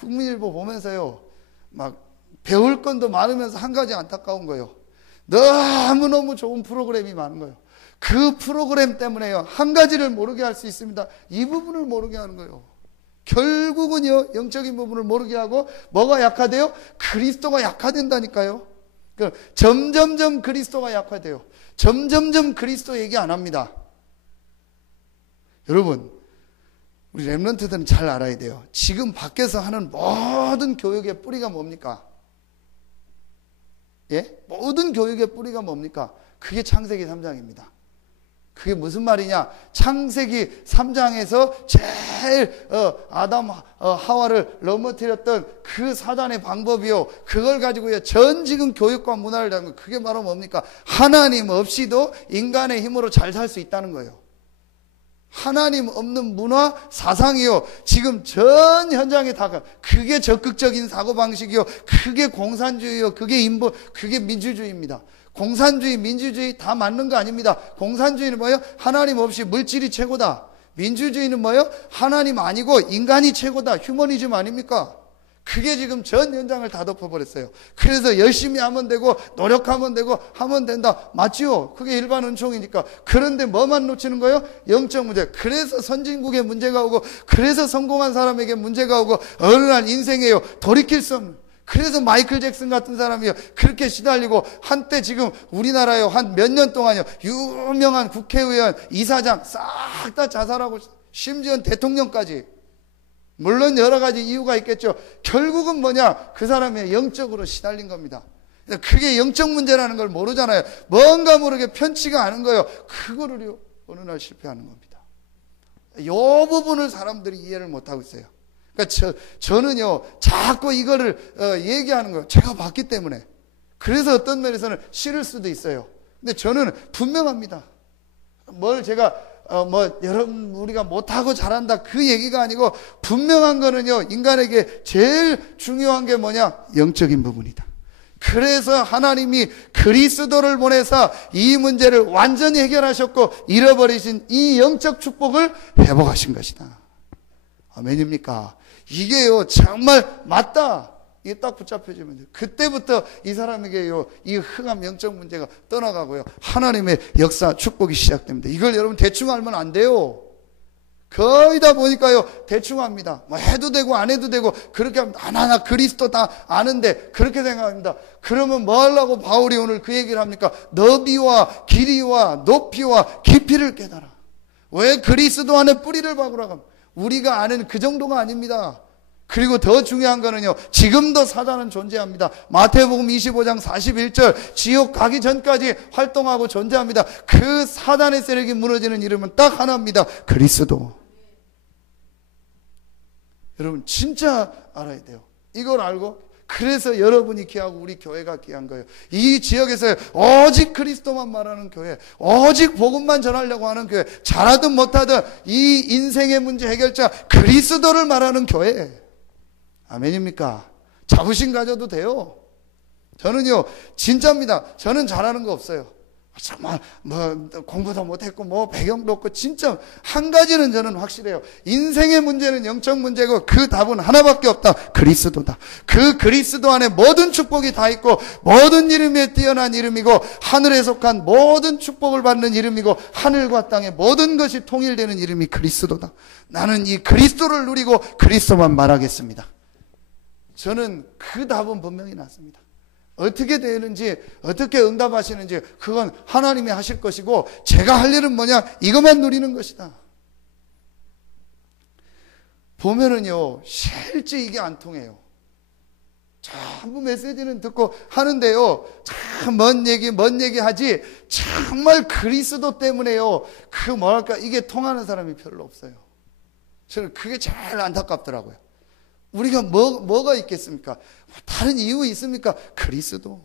국민일보 보면서요, 막 배울 건도 많으면서 한 가지 안타까운 거예요. 너무너무 좋은 프로그램이 많은 거예요. 그 프로그램 때문에요, 한 가지를 모르게 할 수 있습니다. 이 부분을 모르게 하는 거예요. 결국은요, 영적인 부분을 모르게 하고 뭐가 약화돼요? 그리스도가 약화된다니까요. 점점점 그리스도가 약화돼요. 점점점 그리스도 얘기 안 합니다. 여러분, 우리 렘넌트들은 잘 알아야 돼요. 지금 밖에서 하는 모든 교육의 뿌리가 뭡니까? 예? 모든 교육의 뿌리가 뭡니까? 그게 창세기 3장입니다. 그게 무슨 말이냐? 창세기 3장에서 제일 아담 하와를 넘어뜨렸던 그 사단의 방법이요, 그걸 가지고요 전 지금 교육과 문화를 잡는, 그게 바로 뭡니까? 하나님 없이도 인간의 힘으로 잘 살 수 있다는 거예요. 하나님 없는 문화 사상이요. 지금 전 현장에 다 그게 적극적인 사고방식이요. 그게 공산주의요. 그게 인본, 그게 민주주의입니다. 공산주의, 민주주의 다 맞는 거 아닙니다. 공산주의는 뭐예요? 하나님 없이 물질이 최고다. 민주주의는 뭐예요? 하나님 아니고 인간이 최고다. 휴머니즘 아닙니까? 그게 지금 전 현장을 다 덮어버렸어요. 그래서 열심히 하면 되고 노력하면 되고 하면 된다. 맞지요? 그게 일반 은총이니까. 그런데 뭐만 놓치는 거예요? 영적 문제. 그래서 선진국에 문제가 오고, 그래서 성공한 사람에게 문제가 오고, 어느 날 인생에요 돌이킬 수 없는. 그래서 마이클 잭슨 같은 사람이요 그렇게 시달리고, 한때 지금 우리나라요 한 몇 년 동안요 유명한 국회의원, 이사장 싹 다 자살하고, 심지어 대통령까지. 물론 여러 가지 이유가 있겠죠. 결국은 뭐냐? 그 사람의 영적으로 시달린 겁니다. 그게 영적 문제라는 걸 모르잖아요. 뭔가 모르게 편치가 않은 거예요. 그거를요 어느 날 실패하는 겁니다. 이 부분을 사람들이 이해를 못하고 있어요. 그러니까 저는요 자꾸 이거를 얘기하는 거예요. 제가 봤기 때문에. 그래서 어떤 면에서는 싫을 수도 있어요. 근데 저는 분명합니다. 뭘 제가 여러분 우리가 못하고 잘한다 그 얘기가 아니고, 분명한 거는요 인간에게 제일 중요한 게 뭐냐? 영적인 부분이다. 그래서 하나님이 그리스도를 보내서 이 문제를 완전히 해결하셨고, 잃어버리신 이 영적 축복을 회복하신 것이다. 아멘입니까? 이게요 정말 맞다. 이게 딱 붙잡혀지면 돼요. 그때부터 이 사람에게요 이 흑암 영적 문제가 떠나가고요 하나님의 역사 축복이 시작됩니다. 이걸 여러분 대충 알면 안 돼요. 거의 다 보니까요 대충 합니다. 뭐 해도 되고 안 해도 되고 그렇게 하면 나 그리스도 다 아는데 그렇게 생각합니다. 그러면 뭐 하려고 바울이 오늘 그 얘기를 합니까? 너비와 길이와 높이와 깊이를 깨달아. 왜 그리스도 안에 뿌리를 박으라고 합니까? 우리가 아는 그 정도가 아닙니다. 그리고 더 중요한 거는요 지금도 사단은 존재합니다. 마태복음 25장 41절 지옥 가기 전까지 활동하고 존재합니다. 그 사단의 세력이 무너지는 이름은 딱 하나입니다. 그리스도. 여러분 진짜 알아야 돼요. 이걸 알고, 그래서 여러분이 귀하고 우리 교회가 귀한 거예요. 이 지역에서 오직 그리스도만 말하는 교회, 오직 복음만 전하려고 하는 교회, 잘하든 못하든 이 인생의 문제 해결자 그리스도를 말하는 교회. 아멘입니까? 자부심 가져도 돼요. 저는요 진짜입니다. 저는 잘하는 거 없어요. 정말 공부도 못했고 배경도 없고, 진짜 한 가지는 저는 확실해요. 인생의 문제는 영적 문제고 그 답은 하나밖에 없다. 그리스도다. 그 그리스도 안에 모든 축복이 다 있고, 모든 이름에 뛰어난 이름이고, 하늘에 속한 모든 축복을 받는 이름이고, 하늘과 땅의 모든 것이 통일되는 이름이 그리스도다. 나는 이 그리스도를 누리고 그리스도만 말하겠습니다. 저는 그 답은 분명히 났습니다. 어떻게 되는지, 어떻게 응답하시는지 그건 하나님이 하실 것이고, 제가 할 일은 뭐냐? 이것만 누리는 것이다. 보면은요 실제 이게 안 통해요. 전부 메시지는 듣고 하는데요 참 먼 얘기 하지, 정말 그리스도 때문에요 이게 통하는 사람이 별로 없어요. 저는 그게 제일 안타깝더라고요. 우리가 뭐가 있겠습니까? 다른 이유 있습니까? 그리스도.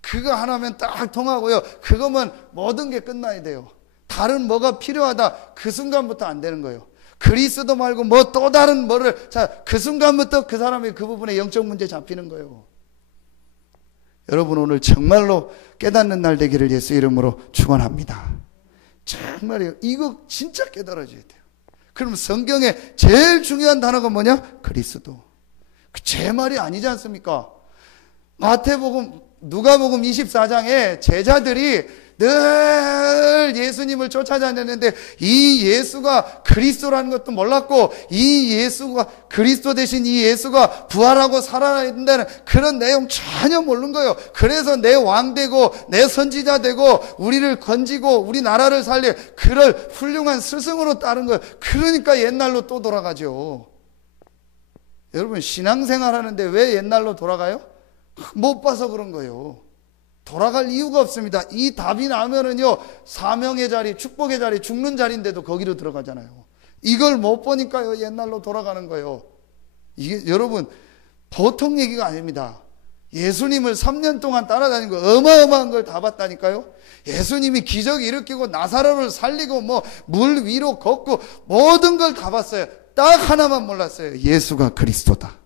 그거 하나면 딱 통하고요. 그거면 모든 게 끝나야 돼요. 다른 뭐가 필요하다. 그 순간부터 안 되는 거예요. 그리스도 말고 또 다른 그 순간부터 그 사람이 그 부분에 영적 문제 잡히는 거예요. 여러분 오늘 정말로 깨닫는 날 되기를 예수 이름으로 축원합니다. 정말이에요. 이거 진짜 깨달아져야 돼요. 그럼 성경에 제일 중요한 단어가 뭐냐? 그리스도. 제 말이 아니지 않습니까? 누가복음 24장에 제자들이 늘 예수님을 쫓아다녔는데 이 예수가 그리스도라는 것도 몰랐고, 이 예수가 그리스도 대신 이 예수가 부활하고 살아야 된다는 그런 내용 전혀 모르는 거예요. 그래서 내 왕 되고 내 선지자 되고 우리를 건지고 우리 나라를 살릴 그럴 훌륭한 스승으로 따른 거예요. 그러니까 옛날로 또 돌아가죠. 여러분 신앙생활 하는데 왜 옛날로 돌아가요? 못 봐서 그런 거예요. 돌아갈 이유가 없습니다. 이 답이 나면은요 사명의 자리, 축복의 자리, 죽는 자리인데도 거기로 들어가잖아요. 이걸 못 보니까요 옛날로 돌아가는 거예요. 이게 여러분 보통 얘기가 아닙니다. 예수님을 3년 동안 따라다닌 거 어마어마한 걸 다 봤다니까요. 예수님이 기적 일으키고 나사로를 살리고 뭐 물 위로 걷고 모든 걸 다 봤어요. 딱 하나만 몰랐어요. 예수가 그리스도다.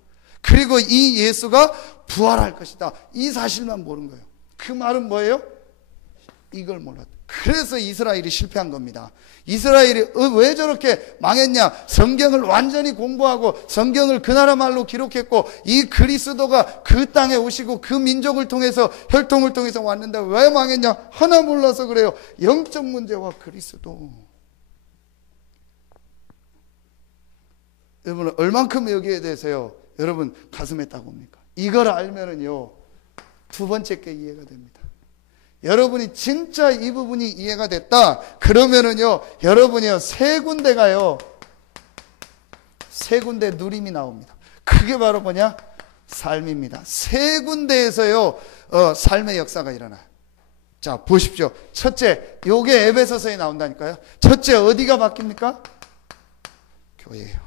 그리고 이 예수가 부활할 것이다. 이 사실만 모른 거예요. 그 말은 뭐예요? 이걸 몰랐다. 그래서 이스라엘이 실패한 겁니다. 이스라엘이 왜 저렇게 망했냐? 성경을 완전히 공부하고 성경을 그 나라 말로 기록했고 이 그리스도가 그 땅에 오시고 그 민족을 통해서 혈통을 통해서 왔는데 왜 망했냐? 하나 몰라서 그래요. 영적 문제와 그리스도. 여러분 얼만큼 여기에 대해서요 여러분 가슴에 딱 옵니까? 이걸 알면은요 두 번째 게 이해가 됩니다. 여러분이 진짜 이 부분이 이해가 됐다 그러면은요 여러분이요 세 군데가요 세 군데 누림이 나옵니다. 그게 바로 뭐냐? 삶입니다. 세 군데에서요 삶의 역사가 일어나요. 자 보십시오. 첫째, 요게 에베소서에 나온다니까요. 첫째 어디가 바뀝니까? 교회예요.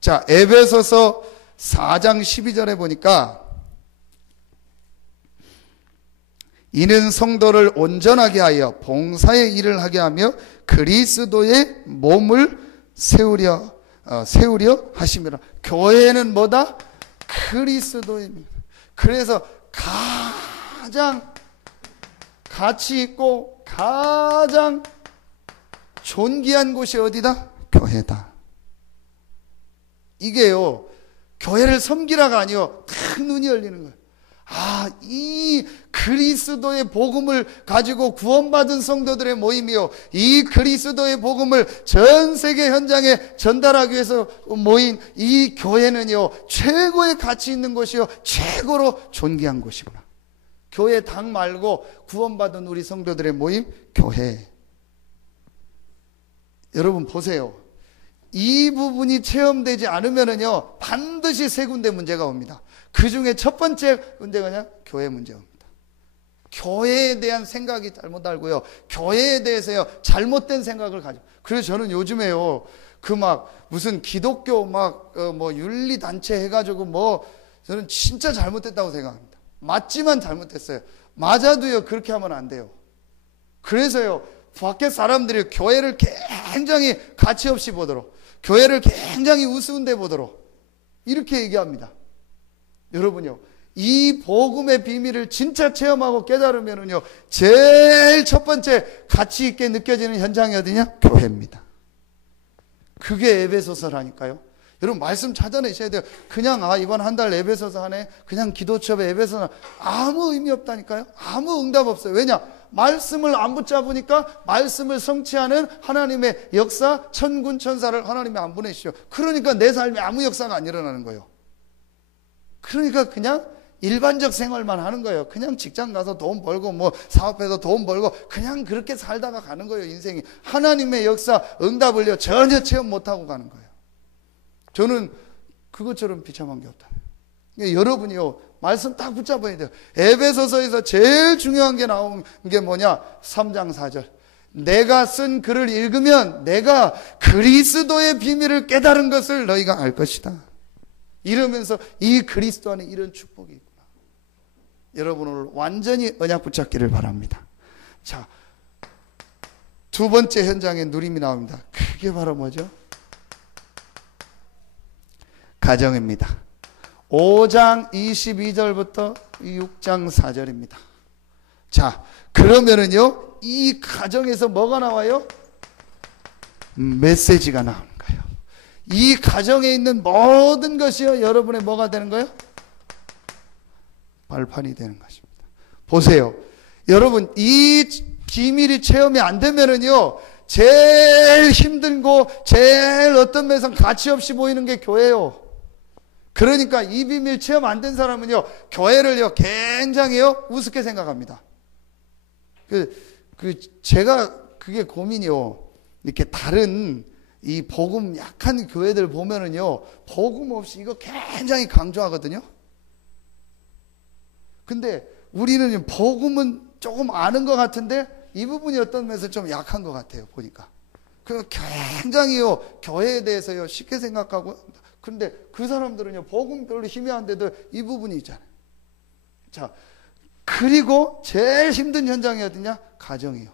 자 에베소서 4장 12절에 보니까 이는 성도를 온전하게 하여 봉사의 일을 하게 하며 그리스도의 몸을 세우려 하심이라. 교회는 뭐다? 그리스도입니다. 그래서 가장 가치 있고 가장 존귀한 곳이 어디다? 교회다. 이게요 교회를 섬기라가 아니요 큰 눈이 열리는 거예요. 아, 이 그리스도의 복음을 가지고 구원받은 성도들의 모임이요 이 그리스도의 복음을 전 세계 현장에 전달하기 위해서 모인 이 교회는요 최고의 가치 있는 곳이요 최고로 존귀한 곳이구나. 교회 당 말고 구원받은 우리 성도들의 모임 교회. 여러분 보세요. 이 부분이 체험되지 않으면은요 반드시 세 군데 문제가 옵니다. 그 중에 첫 번째 문제가 뭐냐? 교회 문제입니다. 교회에 대한 생각이 잘못 알고요. 교회에 대해서요 잘못된 생각을 가지고. 그래서 저는 요즘에요 그 막 무슨 기독교 막 뭐 윤리 단체 해가지고 뭐 저는 진짜 잘못됐다고 생각합니다. 맞지만 잘못됐어요. 맞아도요 그렇게 하면 안 돼요. 그래서요 밖에 사람들이 교회를 굉장히 가치 없이 보도록, 교회를 굉장히 우스운 데 보도록 이렇게 얘기합니다. 여러분요 이 복음의 비밀을 진짜 체험하고 깨달으면은요 제일 첫 번째 가치 있게 느껴지는 현장이 어디냐? 교회입니다. 그게 에베소서라니까요. 여러분 말씀 찾아내셔야 돼요. 그냥 이번 한 달 에베소서 하네, 그냥 기도첩에 에베소서, 아무 의미 없다니까요. 아무 응답 없어요. 왜냐? 말씀을 안 붙잡으니까 말씀을 성취하는 하나님의 역사, 천군 천사를 하나님이 안 보내시죠. 그러니까 내 삶에 아무 역사가 안 일어나는 거예요. 그러니까 그냥 일반적 생활만 하는 거예요. 그냥 직장 가서 돈 벌고 뭐 사업해서 돈 벌고 그냥 그렇게 살다가 가는 거예요. 인생이. 하나님의 역사, 응답을요 전혀 체험 못하고 가는 거예요. 저는 그것처럼 비참한 게 없다. 그러니까 여러분이요 말씀 딱 붙잡아야 돼요. 에베소서에서 제일 중요한 게 나온 게 뭐냐? 3장 4절. 내가 쓴 글을 읽으면 내가 그리스도의 비밀을 깨달은 것을 너희가 알 것이다. 이러면서 이 그리스도 안에 이런 축복이 있구나. 여러분 오늘 완전히 언약 붙잡기를 바랍니다. 자, 두 번째 현장에 누림이 나옵니다. 그게 바로 뭐죠? 가정입니다. 5장 22절부터 6장 4절입니다. 자, 그러면은요, 이 가정에서 뭐가 나와요? 메시지가 나오는 거예요. 이 가정에 있는 모든 것이요, 여러분의 뭐가 되는 거예요? 발판이 되는 것입니다. 보세요. 여러분, 이 비밀이 체험이 안 되면은요, 제일 힘들고, 제일 어떤 면에서 가치 없이 보이는 게 교회예요. 그러니까 이 비밀 체험 안 된 사람은요, 교회를요, 굉장히요, 우습게 생각합니다. 제가 그게 고민이요. 이렇게 다른 이 복음 약한 교회들 보면은요, 복음 없이 이거 굉장히 강조하거든요. 근데 우리는 복음은 조금 아는 것 같은데, 이 부분이 어떤 면에서 좀 약한 것 같아요, 보니까. 그 굉장히요, 교회에 대해서요, 쉽게 생각하고, 근데 그 사람들은요, 복음 별로 희미한데도 이 부분이 있잖아요. 자, 그리고 제일 힘든 현장이 어디냐? 가정이요.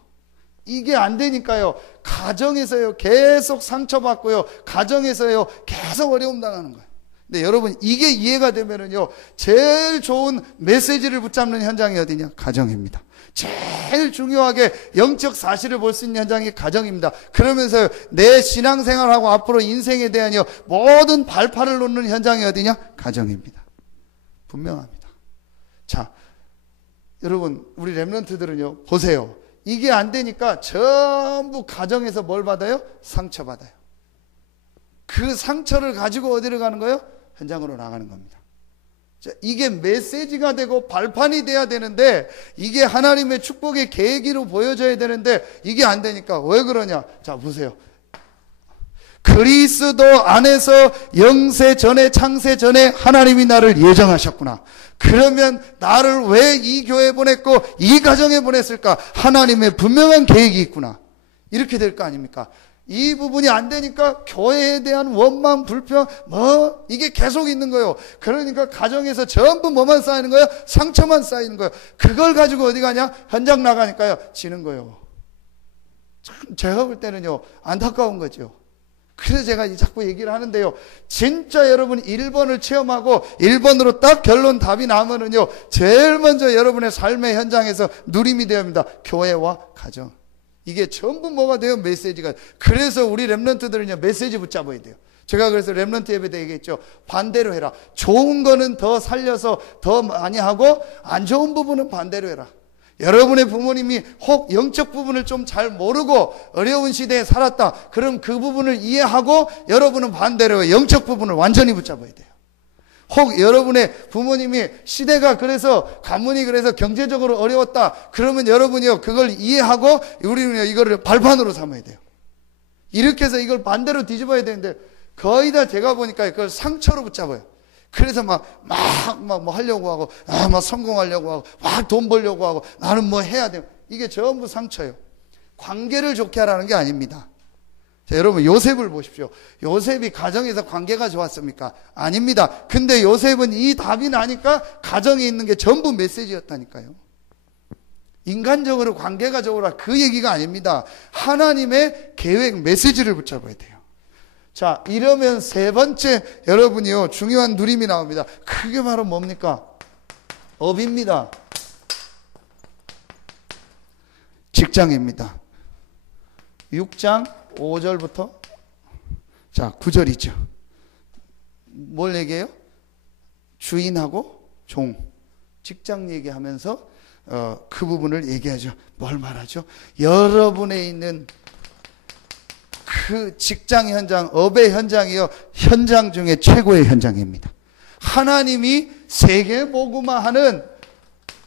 이게 안 되니까요, 가정에서요 계속 상처받고요, 가정에서요 계속 어려움 당하는 거예요. 근데 여러분, 이게 이해가 되면은요, 제일 좋은 메시지를 붙잡는 현장이 어디냐? 가정입니다. 제일 중요하게 영적 사실을 볼 수 있는 현장이 가정입니다. 그러면서 내 신앙생활하고 앞으로 인생에 대한요 모든 발판을 놓는 현장이 어디냐? 가정입니다. 분명합니다. 자, 여러분, 우리 렘넌트들은요, 보세요. 이게 안 되니까 전부 가정에서 뭘 받아요? 상처받아요. 그 상처를 가지고 어디로 가는 거예요? 현장으로 나가는 겁니다. 자, 이게 메시지가 되고 발판이 돼야 되는데, 이게 하나님의 축복의 계기로 보여져야 되는데, 이게 안 되니까 왜 그러냐? 자, 보세요. 그리스도 안에서 영세 전에, 창세 전에 하나님이 나를 예정하셨구나. 그러면 나를 왜 이 교회에 보냈고 이 가정에 보냈을까? 하나님의 분명한 계획이 있구나. 이렇게 될 거 아닙니까? 이 부분이 안 되니까 교회에 대한 원망, 불평, 이게 계속 있는 거예요. 그러니까 가정에서 전부 뭐만 쌓이는 거예요? 상처만 쌓이는 거예요. 그걸 가지고 어디 가냐? 현장 나가니까요, 지는 거예요. 참, 제가 볼 때는요, 안타까운 거죠. 그래서 제가 자꾸 얘기를 하는데요, 진짜 여러분 1번을 체험하고 1번으로 딱 결론 답이 나면은요, 제일 먼저 여러분의 삶의 현장에서 누림이 되어야 합니다. 교회와 가정. 이게 전부 뭐가 돼요? 메시지가. 그래서 우리 렘넌트들은요, 메시지 붙잡아야 돼요. 제가 그래서 렘넌트 예배 때 얘기했죠. 반대로 해라. 좋은 거는 더 살려서 더 많이 하고, 안 좋은 부분은 반대로 해라. 여러분의 부모님이 혹 영적 부분을 좀 잘 모르고 어려운 시대에 살았다. 그럼 그 부분을 이해하고 여러분은 반대로 영적 부분을 완전히 붙잡아야 돼요. 혹 여러분의 부모님이 시대가 그래서, 가문이 그래서 경제적으로 어려웠다. 그러면 여러분이요, 그걸 이해하고 우리는 이거를 발판으로 삼아야 돼요. 이렇게 해서 이걸 반대로 뒤집어야 되는데, 거의 다 제가 보니까 그걸 상처로 붙잡아요. 그래서 막 뭐 하려고 하고, 막 성공하려고 하고, 막 돈 벌려고 하고, 나는 뭐 해야 돼. 이게 전부 상처예요. 관계를 좋게 하라는 게 아닙니다. 자, 여러분, 요셉을 보십시오. 요셉이 가정에서 관계가 좋았습니까? 아닙니다. 근데 요셉은 이 답이 나니까 가정에 있는 게 전부 메시지였다니까요. 인간적으로 관계가 좋으라, 그 얘기가 아닙니다. 하나님의 계획, 메시지를 붙잡아야 돼요. 자, 이러면 세 번째, 여러분이요, 중요한 누림이 나옵니다. 그게 바로 뭡니까? 업입니다. 직장입니다. 6장 5절부터 자 9절이죠. 뭘 얘기해요? 주인하고 종, 직장 얘기하면서 그 부분을 얘기하죠. 뭘 말하죠? 여러분에 있는 그 직장 현장, 업의 현장이요, 현장 중에 최고의 현장입니다. 하나님이 세계복음화하는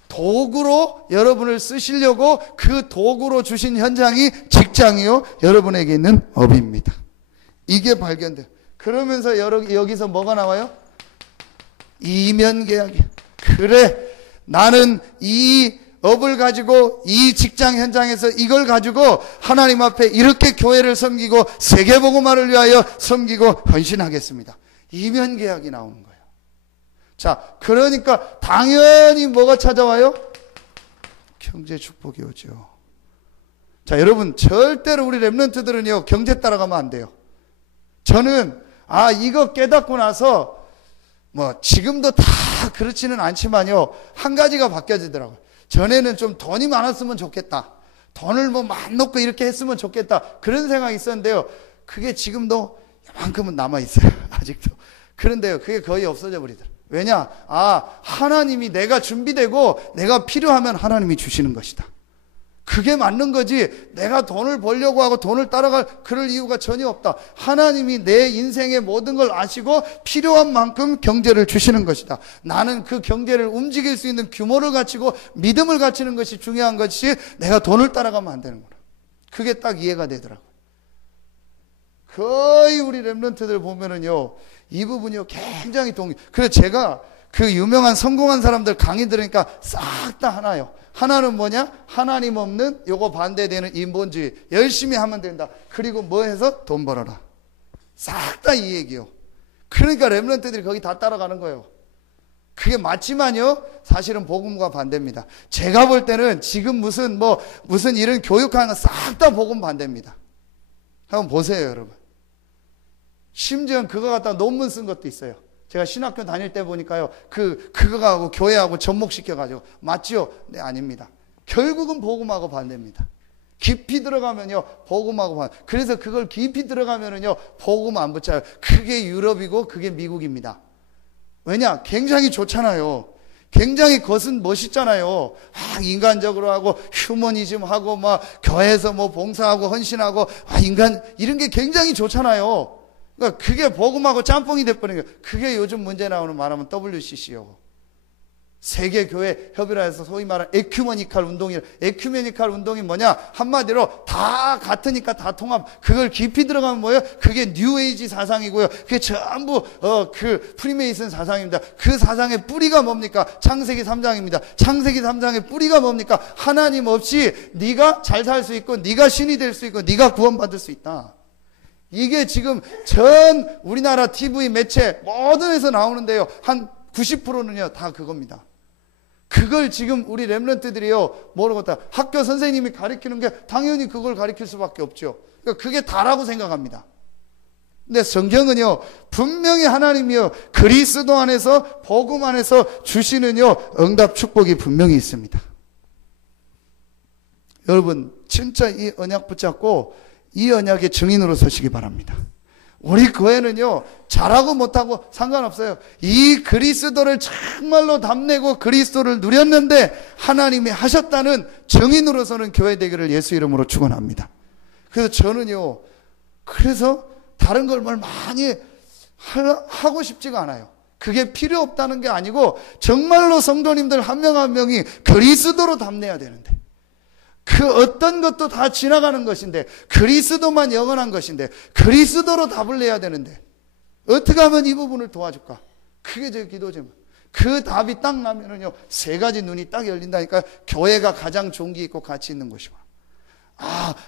도구로 여러분을 쓰시려고 그 도구로 주신 현장이 직장이요, 여러분에게 있는 업입니다. 이게 발견돼요. 그러면서 여기서 뭐가 나와요? 이면계약이. 그래, 나는 이 업을 가지고 이 직장 현장에서 이걸 가지고 하나님 앞에 이렇게 교회를 섬기고 세계복음화를 위하여 섬기고 헌신하겠습니다. 이면계약이 나오는 거예요. 자, 그러니까 당연히 뭐가 찾아와요? 경제 축복이 오죠. 자, 여러분, 절대로 우리 렘넌트들은요, 경제 따라가면 안 돼요. 저는 이거 깨닫고 나서 지금도 다 그렇지는 않지만요, 한 가지가 바뀌어지더라고요. 전에는 좀 돈이 많았으면 좋겠다, 돈을 막 놓고 이렇게 했으면 좋겠다, 그런 생각이 있었는데요, 그게 지금도 이만큼은 남아있어요. 아직도. 그런데요, 그게 거의 없어져 버리더라고요. 왜냐? 하나님이 내가 준비되고 내가 필요하면 하나님이 주시는 것이다. 그게 맞는 거지, 내가 돈을 벌려고 하고 돈을 따라갈 그럴 이유가 전혀 없다. 하나님이 내 인생의 모든 걸 아시고 필요한 만큼 경제를 주시는 것이다. 나는 그 경제를 움직일 수 있는 규모를 갖추고 믿음을 갖추는 것이 중요한 것이, 내가 돈을 따라가면 안 되는구나. 그게 딱 이해가 되더라고요. 거의 우리 렘넌트들 보면은요, 이 부분이요, 굉장히 그래서 제가 그 유명한 성공한 사람들 강의 들으니까 싹 다 하나요. 하나는 뭐냐? 하나님 없는 요거 반대되는 인본주의. 열심히 하면 된다. 그리고 뭐 해서? 돈 벌어라. 싹 다 이 얘기요. 그러니까 렘넌트들이 거기 다 따라가는 거예요. 그게 맞지만요, 사실은 복음과 반대입니다. 제가 볼 때는 지금 무슨 이런 교육하는 거 싹 다 복음 반대입니다. 한번 보세요, 여러분. 심지어 그거 갖다 논문 쓴 것도 있어요. 제가 신학교 다닐 때 보니까요, 그거하고 교회하고 접목시켜가지고, 맞지요? 네, 아닙니다. 결국은 복음하고 반대입니다. 깊이 들어가면요, 복음하고 반대. 그래서 그걸 깊이 들어가면은요, 복음 안 붙여요. 그게 유럽이고, 그게 미국입니다. 왜냐? 굉장히 좋잖아요. 굉장히 겉은 멋있잖아요. 인간적으로 하고, 휴머니즘 하고, 교회에서 봉사하고, 헌신하고, 인간, 이런 게 굉장히 좋잖아요. 그러니까 그게 복음하고 짬뽕이 돼버린 거예요. 그게 요즘 문제 나오는 말하면 WCC요. 세계교회 협의라해서 소위 말하는 에큐메니칼 운동이에요. 에큐메니칼 운동이 뭐냐? 한마디로 다 같으니까 다 통합. 그걸 깊이 들어가면 뭐예요? 그게 뉴에이지 사상이고요. 그게 전부 그 프리메이슨 사상입니다. 그 사상의 뿌리가 뭡니까? 창세기 3장입니다. 창세기 3장의 뿌리가 뭡니까? 하나님 없이 네가 잘 살 수 있고, 네가 신이 될 수 있고, 네가 구원받을 수 있다. 이게 지금 전 우리나라 TV 매체 모든 데서 나오는데요, 한 90%는요 다 그겁니다. 그걸 지금 우리 렘넌트들이요 모르겠다. 학교 선생님이 가르치는 게 당연히 그걸 가르칠 수밖에 없죠. 그러니까 그게 다라고 생각합니다. 근데 성경은요 분명히 하나님이요 그리스도 안에서 복음 안에서 주시는요 응답 축복이 분명히 있습니다. 여러분 진짜 이 언약 붙잡고 이 언약의 증인으로 서시기 바랍니다. 우리 교회는요 잘하고 못하고 상관없어요. 이 그리스도를 정말로 담내고 그리스도를 누렸는데 하나님이 하셨다는 증인으로서는 교회 되기를 예수 이름으로 축원합니다. 그래서 저는요 그래서 다른 걸 많이 하고 싶지가 않아요. 그게 필요 없다는 게 아니고 정말로 성도님들 한 명 한 명이 그리스도로 담내야 되는데, 그 어떤 것도 다 지나가는 것인데 그리스도만 영원한 것인데 그리스도로 답을 내야 되는데 어떻게 하면 이 부분을 도와줄까? 그게 제 기도죠. 그 답이 딱 나면은요 3가지 눈이 딱 열린다니까. 교회가 가장 종기 있고 가치 있는 곳이고,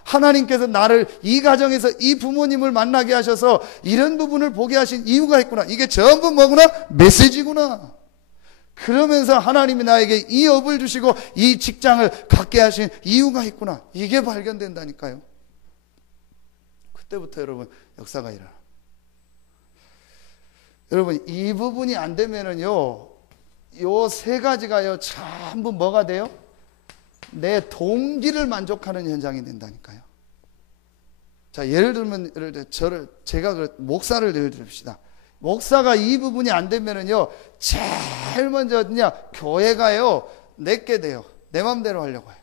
하나님께서 나를 이 가정에서 이 부모님을 만나게 하셔서 이런 부분을 보게 하신 이유가 있구나. 이게 전부 뭐구나? 메시지구나. 그러면서 하나님이 나에게 이 업을 주시고 이 직장을 갖게 하신 이유가 있구나. 이게 발견된다니까요. 그때부터 여러분 역사가 일어나. 여러분 이 부분이 안 되면은요 요 3가지가요 전부 뭐가 돼요? 내 동기를 만족하는 현장이 된다니까요. 자 예를 들면 제가 목사를 예를 듭시다. 목사가 이 부분이 안 되면은요, 제일 먼저 어디냐, 교회가요, 내게 돼요. 내 맘대로 하려고 해요.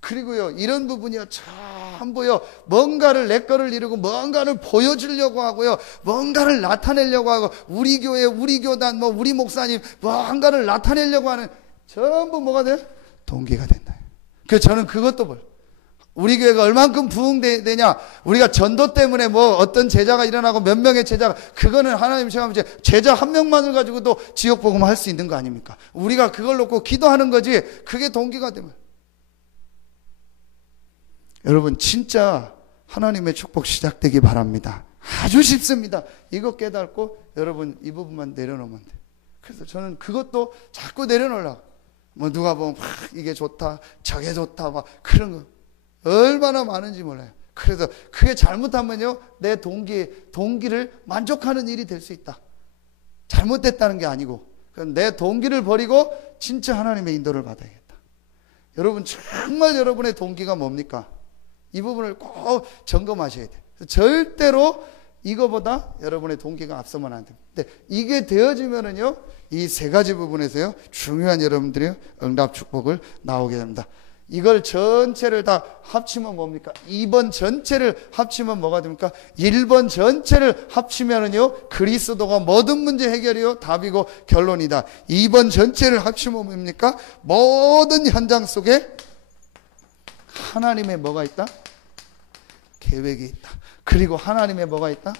그리고요, 이런 부분이요, 전부요, 뭔가를 내 거를 이루고, 뭔가를 보여주려고 하고요, 뭔가를 나타내려고 하고, 우리 교회, 우리 교단, 우리 목사님, 뭔가를 나타내려고 하는, 전부 뭐가 돼요? 동기가 된다. 그래서 저는 그것도 봐요. 우리 교회가 얼만큼 부흥되냐? 우리가 전도 때문에 어떤 제자가 일어나고 몇 명의 제자가, 그거는 하나님 생각하면 제자 한 명만을 가지고도 지역복음 할 수 있는 거 아닙니까? 우리가 그걸 놓고 기도하는 거지, 그게 동기가 되면. 여러분, 진짜 하나님의 축복 시작되기 바랍니다. 아주 쉽습니다. 이거 깨닫고 여러분 이 부분만 내려놓으면 돼요. 그래서 저는 그것도 자꾸 내려놓으려고. 누가 보면 이게 좋다, 저게 좋다, 그런 거. 얼마나 많은지 몰라요. 그래서 그게 잘못하면요 내 동기를 만족하는 일이 될 수 있다. 잘못됐다는 게 아니고 내 동기를 버리고 진짜 하나님의 인도를 받아야겠다. 여러분 정말 여러분의 동기가 뭡니까? 이 부분을 꼭 점검하셔야 돼요. 절대로 이거보다 여러분의 동기가 앞서면 안 됩니다. 근데 이게 되어지면은요 이 3가지 부분에서요 중요한 여러분들의 응답 축복을 나오게 됩니다. 이걸 전체를 다 합치면 뭡니까? 2번 전체를 합치면 뭐가 됩니까? 1번 전체를 합치면은요, 그리스도가 모든 문제 해결이요, 답이고 결론이다. 2번 전체를 합치면 뭡니까? 모든 현장 속에 하나님의 뭐가 있다? 계획이 있다. 그리고 하나님의 뭐가 있다?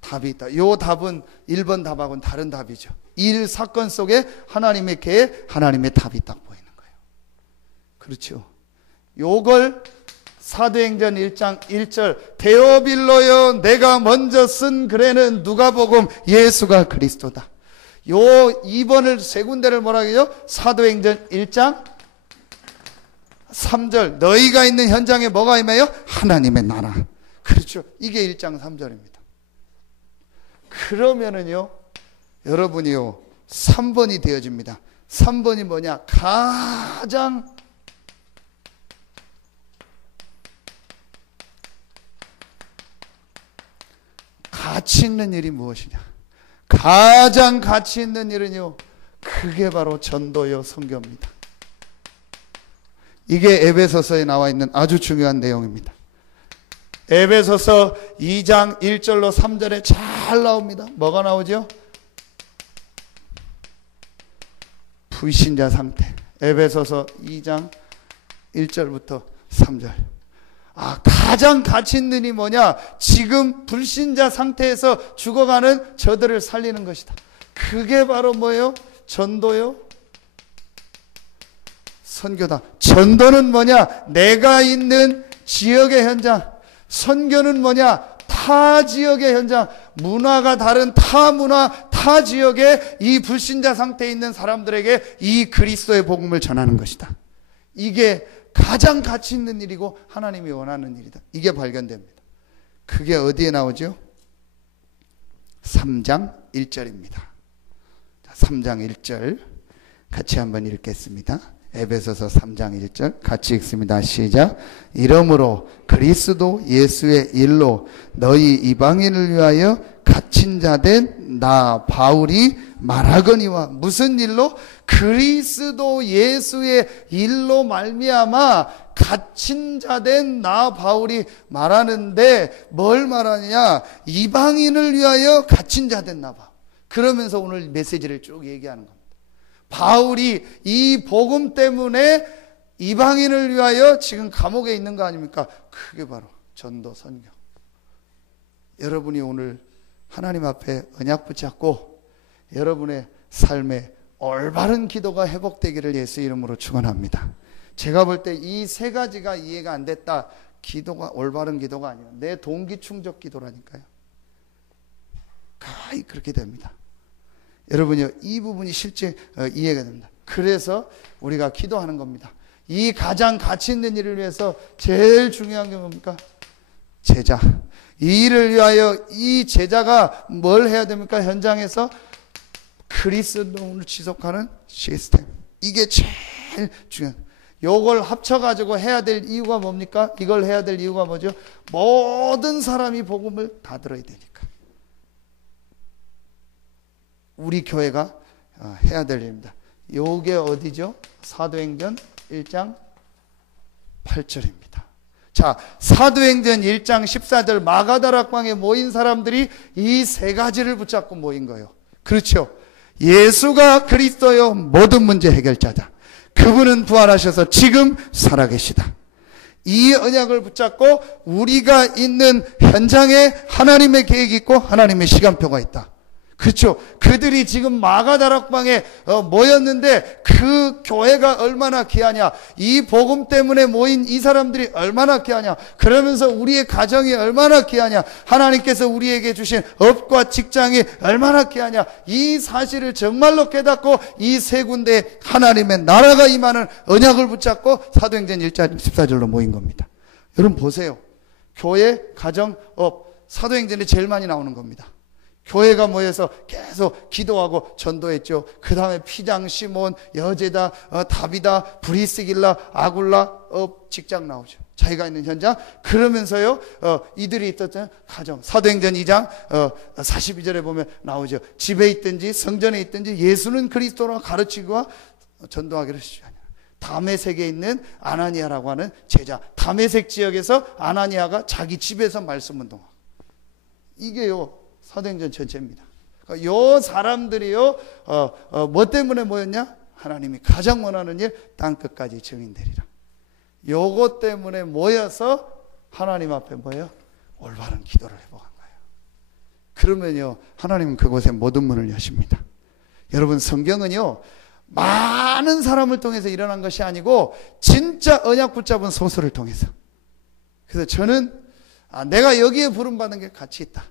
답이 있다. 요 답은 1번 답하고는 다른 답이죠. 일 사건 속에 하나님의 계획, 하나님의 답이 딱 보이는 거예요. 그렇죠. 요걸 사도행전 1장 1절 데오빌로여 내가 먼저 쓴 글에는 누가복음 예수가 그리스도다. 요 2번을 세 군데를 뭐라 그래요? 사도행전 1장 3절. 너희가 있는 현장에 뭐가 임해요? 하나님의 나라. 그렇죠. 이게 1장 3절입니다. 그러면은요, 여러분이요, 3번이 되어집니다. 3번이 뭐냐? 가장 가치 있는 일이 무엇이냐? 가장 가치 있는 일은요, 그게 바로 전도요, 선교입니다. 이게 에베소서에 나와 있는 아주 중요한 내용입니다. 에베소서 2장 1절로 3절에 잘 나옵니다. 뭐가 나오죠? 불신자 상태. 에베소서 2장 1절부터 3절. 가장 가치 있는 일이 뭐냐? 지금 불신자 상태에서 죽어가는 저들을 살리는 것이다. 그게 바로 뭐예요? 전도요? 선교다. 전도는 뭐냐? 내가 있는 지역의 현장. 선교는 뭐냐? 타 지역의 현장. 문화가 다른 타 문화, 타 지역의 이 불신자 상태에 있는 사람들에게 이 그리스도의 복음을 전하는 것이다. 이게 가장 가치 있는 일이고 하나님이 원하는 일이다. 이게 발견됩니다. 그게 어디에 나오죠? 3장 1절입니다. 3장 1절 같이 한번 읽겠습니다. 에베소서 3장 1절 같이 읽습니다. 시작. 이러므로 그리스도 예수의 일로 너희 이방인을 위하여 갇힌 자 된 나 바울이 말하거니와. 무슨 일로? 그리스도 예수의 일로 말미암아 갇힌 자 된 나 바울이 말하는데 뭘 말하느냐? 이방인을 위하여 갇힌 자 된 나 바울. 그러면서 오늘 메시지를 쭉 얘기하는 겁니다. 바울이 이 복음 때문에 이방인을 위하여 지금 감옥에 있는 거 아닙니까? 그게 바로 전도 선교. 여러분이 오늘 하나님 앞에 언약 붙잡고 여러분의 삶에 올바른 기도가 회복되기를 예수 이름으로 축원합니다. 제가 볼 때 이 세 가지가 이해가 안 됐다. 기도가 올바른 기도가 아니에요. 내 동기 충족 기도라니까요. 거의 그렇게 됩니다. 여러분요, 이 부분이 실제 이해가 됩니다. 그래서 우리가 기도하는 겁니다. 이 가장 가치 있는 일을 위해서 제일 중요한 게 뭡니까? 제자. 이 일을 위하여 이 제자가 뭘 해야 됩니까? 현장에서 그리스도를 지속하는 시스템. 이게 제일 중요한. 요걸 합쳐가지고 해야 될 이유가 뭡니까? 이걸 해야 될 이유가 뭐죠? 모든 사람이 복음을 다 들어야 되니까. 우리 교회가 해야 될 일입니다. 요게 어디죠? 사도행전 1장 8절입니다. 자, 사도행전 1장 14절 마가다락방에 모인 사람들이 이 세 가지를 붙잡고 모인 거예요. 그렇죠? 예수가 그리스도요 모든 문제 해결자다. 그분은 부활하셔서 지금 살아계시다. 이 언약을 붙잡고 우리가 있는 현장에 하나님의 계획이 있고 하나님의 시간표가 있다. 그렇죠. 그들이 지금 마가다락방에 모였는데 그 교회가 얼마나 귀하냐. 이 복음 때문에 모인 이 사람들이 얼마나 귀하냐. 그러면서 우리의 가정이 얼마나 귀하냐. 하나님께서 우리에게 주신 업과 직장이 얼마나 귀하냐. 이 사실을 정말로 깨닫고 이 세 군데에 하나님의 나라가 임하는 언약을 붙잡고 사도행전 1장 14절로 모인 겁니다. 여러분 보세요. 교회, 가정, 업, 사도행전이 제일 많이 나오는 겁니다. 교회가 모여서 계속 기도하고 전도했죠. 그 다음에 피장, 시몬, 여제다, 다비다, 브리스길라, 아굴라, 직장 나오죠. 자기가 있는 현장. 그러면서요, 이들이 있었잖아요. 가정. 사도행전 2장 42절에 보면 나오죠. 집에 있든지 성전에 있든지 예수는 그리스도라 가르치고 전도하기를 시작하냐. 다메섹에 있는 아나니아라고 하는 제자. 다메섹 지역에서 아나니아가 자기 집에서 말씀 운동하고. 이게요. 사도행전 전체입니다. 요 사람들이요, 뭐 때문에 모였냐? 하나님이 가장 원하는 일, 땅끝까지 증인되리라. 요것 때문에 모여서 하나님 앞에 뭐예요? 올바른 기도를 해보간 거예요. 그러면요, 하나님은 그곳에 모든 문을 여십니다. 여러분, 성경은요, 많은 사람을 통해서 일어난 것이 아니고, 진짜 언약 붙잡은 소수를 통해서. 그래서 저는, 내가 여기에 부름받은 게 가치 있다.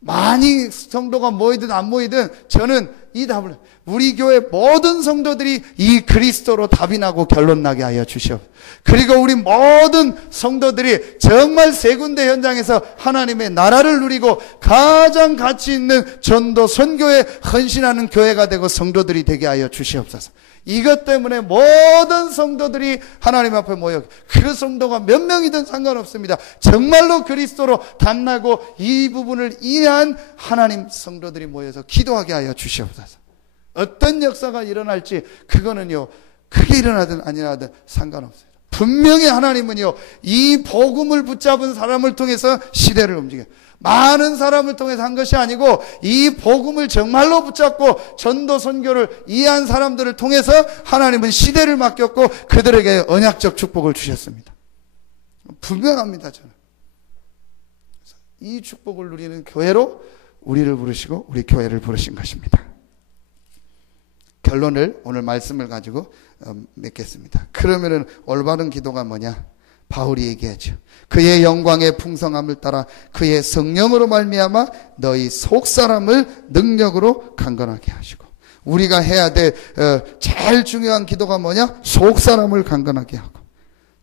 많이 성도가 모이든 안 모이든 저는 이 답을, 우리 교회 모든 성도들이 이 그리스도로 답이 나고 결론 나게 하여 주시옵소서. 그리고 우리 모든 성도들이 정말 세 군데 현장에서 하나님의 나라를 누리고 가장 가치 있는 전도 선교에 헌신하는 교회가 되고 성도들이 되게 하여 주시옵소서. 이것 때문에 모든 성도들이 하나님 앞에 모여, 그 성도가 몇 명이든 상관없습니다. 정말로 그리스도로 담나고 이 부분을 이해한 하나님 성도들이 모여서 기도하게 하여 주시옵소서. 어떤 역사가 일어날지 그거는요, 크게 일어나든 아니라든 상관없어요. 분명히 하나님은요, 이 복음을 붙잡은 사람을 통해서 시대를 움직여요. 많은 사람을 통해서 한 것이 아니고 이 복음을 정말로 붙잡고 전도 선교를 이해한 사람들을 통해서 하나님은 시대를 맡겼고 그들에게 언약적 축복을 주셨습니다. 분명합니다. 저는 이 축복을 누리는 교회로 우리를 부르시고 우리 교회를 부르신 것입니다. 결론을 오늘 말씀을 가지고 맺겠습니다. 그러면은 올바른 기도가 뭐냐? 바울이 얘기하죠. 그의 영광의 풍성함을 따라 그의 성령으로 말미암아 너희 속사람을 능력으로 강건하게 하시고, 우리가 해야 될 제일 중요한 기도가 뭐냐? 속사람을 강건하게 하고,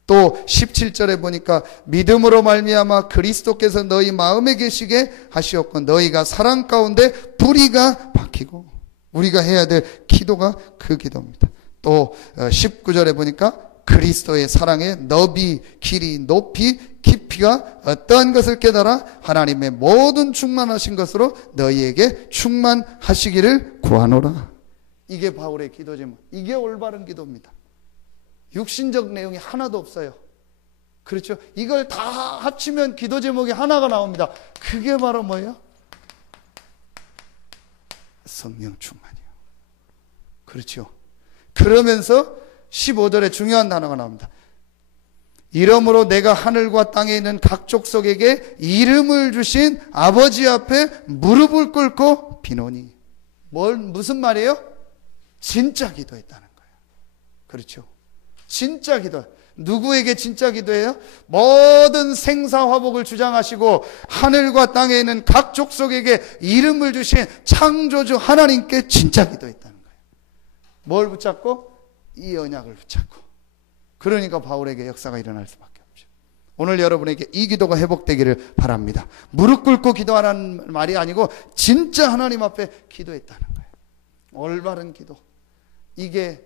또 17절에 보니까 믿음으로 말미암아 그리스도께서 너희 마음에 계시게 하시었고 너희가 사랑 가운데 불의가 박히고, 우리가 해야 될 기도가 그 기도입니다. 또 19절에 보니까 그리스도의 사랑의 너비, 길이, 높이, 깊이가 어떠한 것을 깨달아 하나님의 모든 충만하신 것으로 너희에게 충만하시기를 구하노라. 이게 바울의 기도 제목. 이게 올바른 기도입니다. 육신적 내용이 하나도 없어요. 그렇죠? 이걸 다 합치면 기도 제목이 하나가 나옵니다. 그게 바로 뭐예요? 성령 충만이요. 그렇죠? 그러면서 15절에 중요한 단어가 나옵니다. 이러므로 내가 하늘과 땅에 있는 각 족속에게 이름을 주신 아버지 앞에 무릎을 꿇고 비노니. 무슨 말이에요? 진짜 기도했다는 거예요. 그렇죠? 진짜 기도. 누구에게 진짜 기도해요? 모든 생사화복을 주장하시고 하늘과 땅에 있는 각 족속에게 이름을 주신 창조주 하나님께 진짜 기도했다는 거예요. 뭘 붙잡고? 이 언약을 붙잡고. 그러니까 바울에게 역사가 일어날 수밖에 없죠. 오늘 여러분에게 이 기도가 회복되기를 바랍니다. 무릎 꿇고 기도하라는 말이 아니고 진짜 하나님 앞에 기도했다는 거예요. 올바른 기도. 이게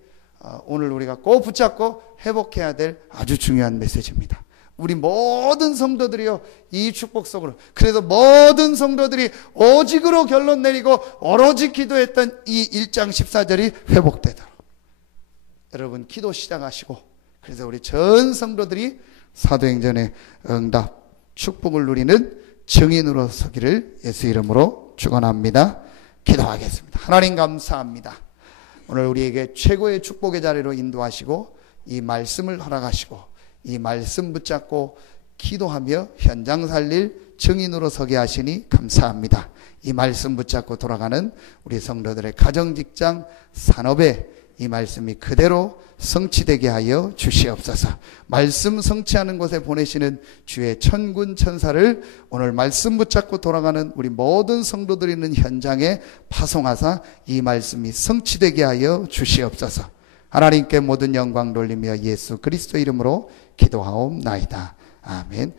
오늘 우리가 꼭 붙잡고 회복해야 될 아주 중요한 메시지입니다. 우리 모든 성도들이요, 이 축복 속으로, 그래서 모든 성도들이 오직으로 결론 내리고 오로지 기도했던 이 1장 14절이 회복되도록 여러분 기도 시작하시고, 그래서 우리 전 성도들이 사도행전의 응답 축복을 누리는 증인으로 서기를 예수 이름으로 축원합니다. 기도하겠습니다. 하나님 감사합니다. 오늘 우리에게 최고의 축복의 자리로 인도하시고 이 말씀을 허락하시고 이 말씀 붙잡고 기도하며 현장 살릴 증인으로 서게 하시니 감사합니다. 이 말씀 붙잡고 돌아가는 우리 성도들의 가정, 직장, 산업에 이 말씀이 그대로 성취되게 하여 주시옵소서. 말씀 성취하는 곳에 보내시는 주의 천군 천사를 오늘 말씀 붙잡고 돌아가는 우리 모든 성도들이 있는 현장에 파송하사 이 말씀이 성취되게 하여 주시옵소서. 하나님께 모든 영광 돌리며 예수 그리스도 이름으로 기도하옵나이다. 아멘.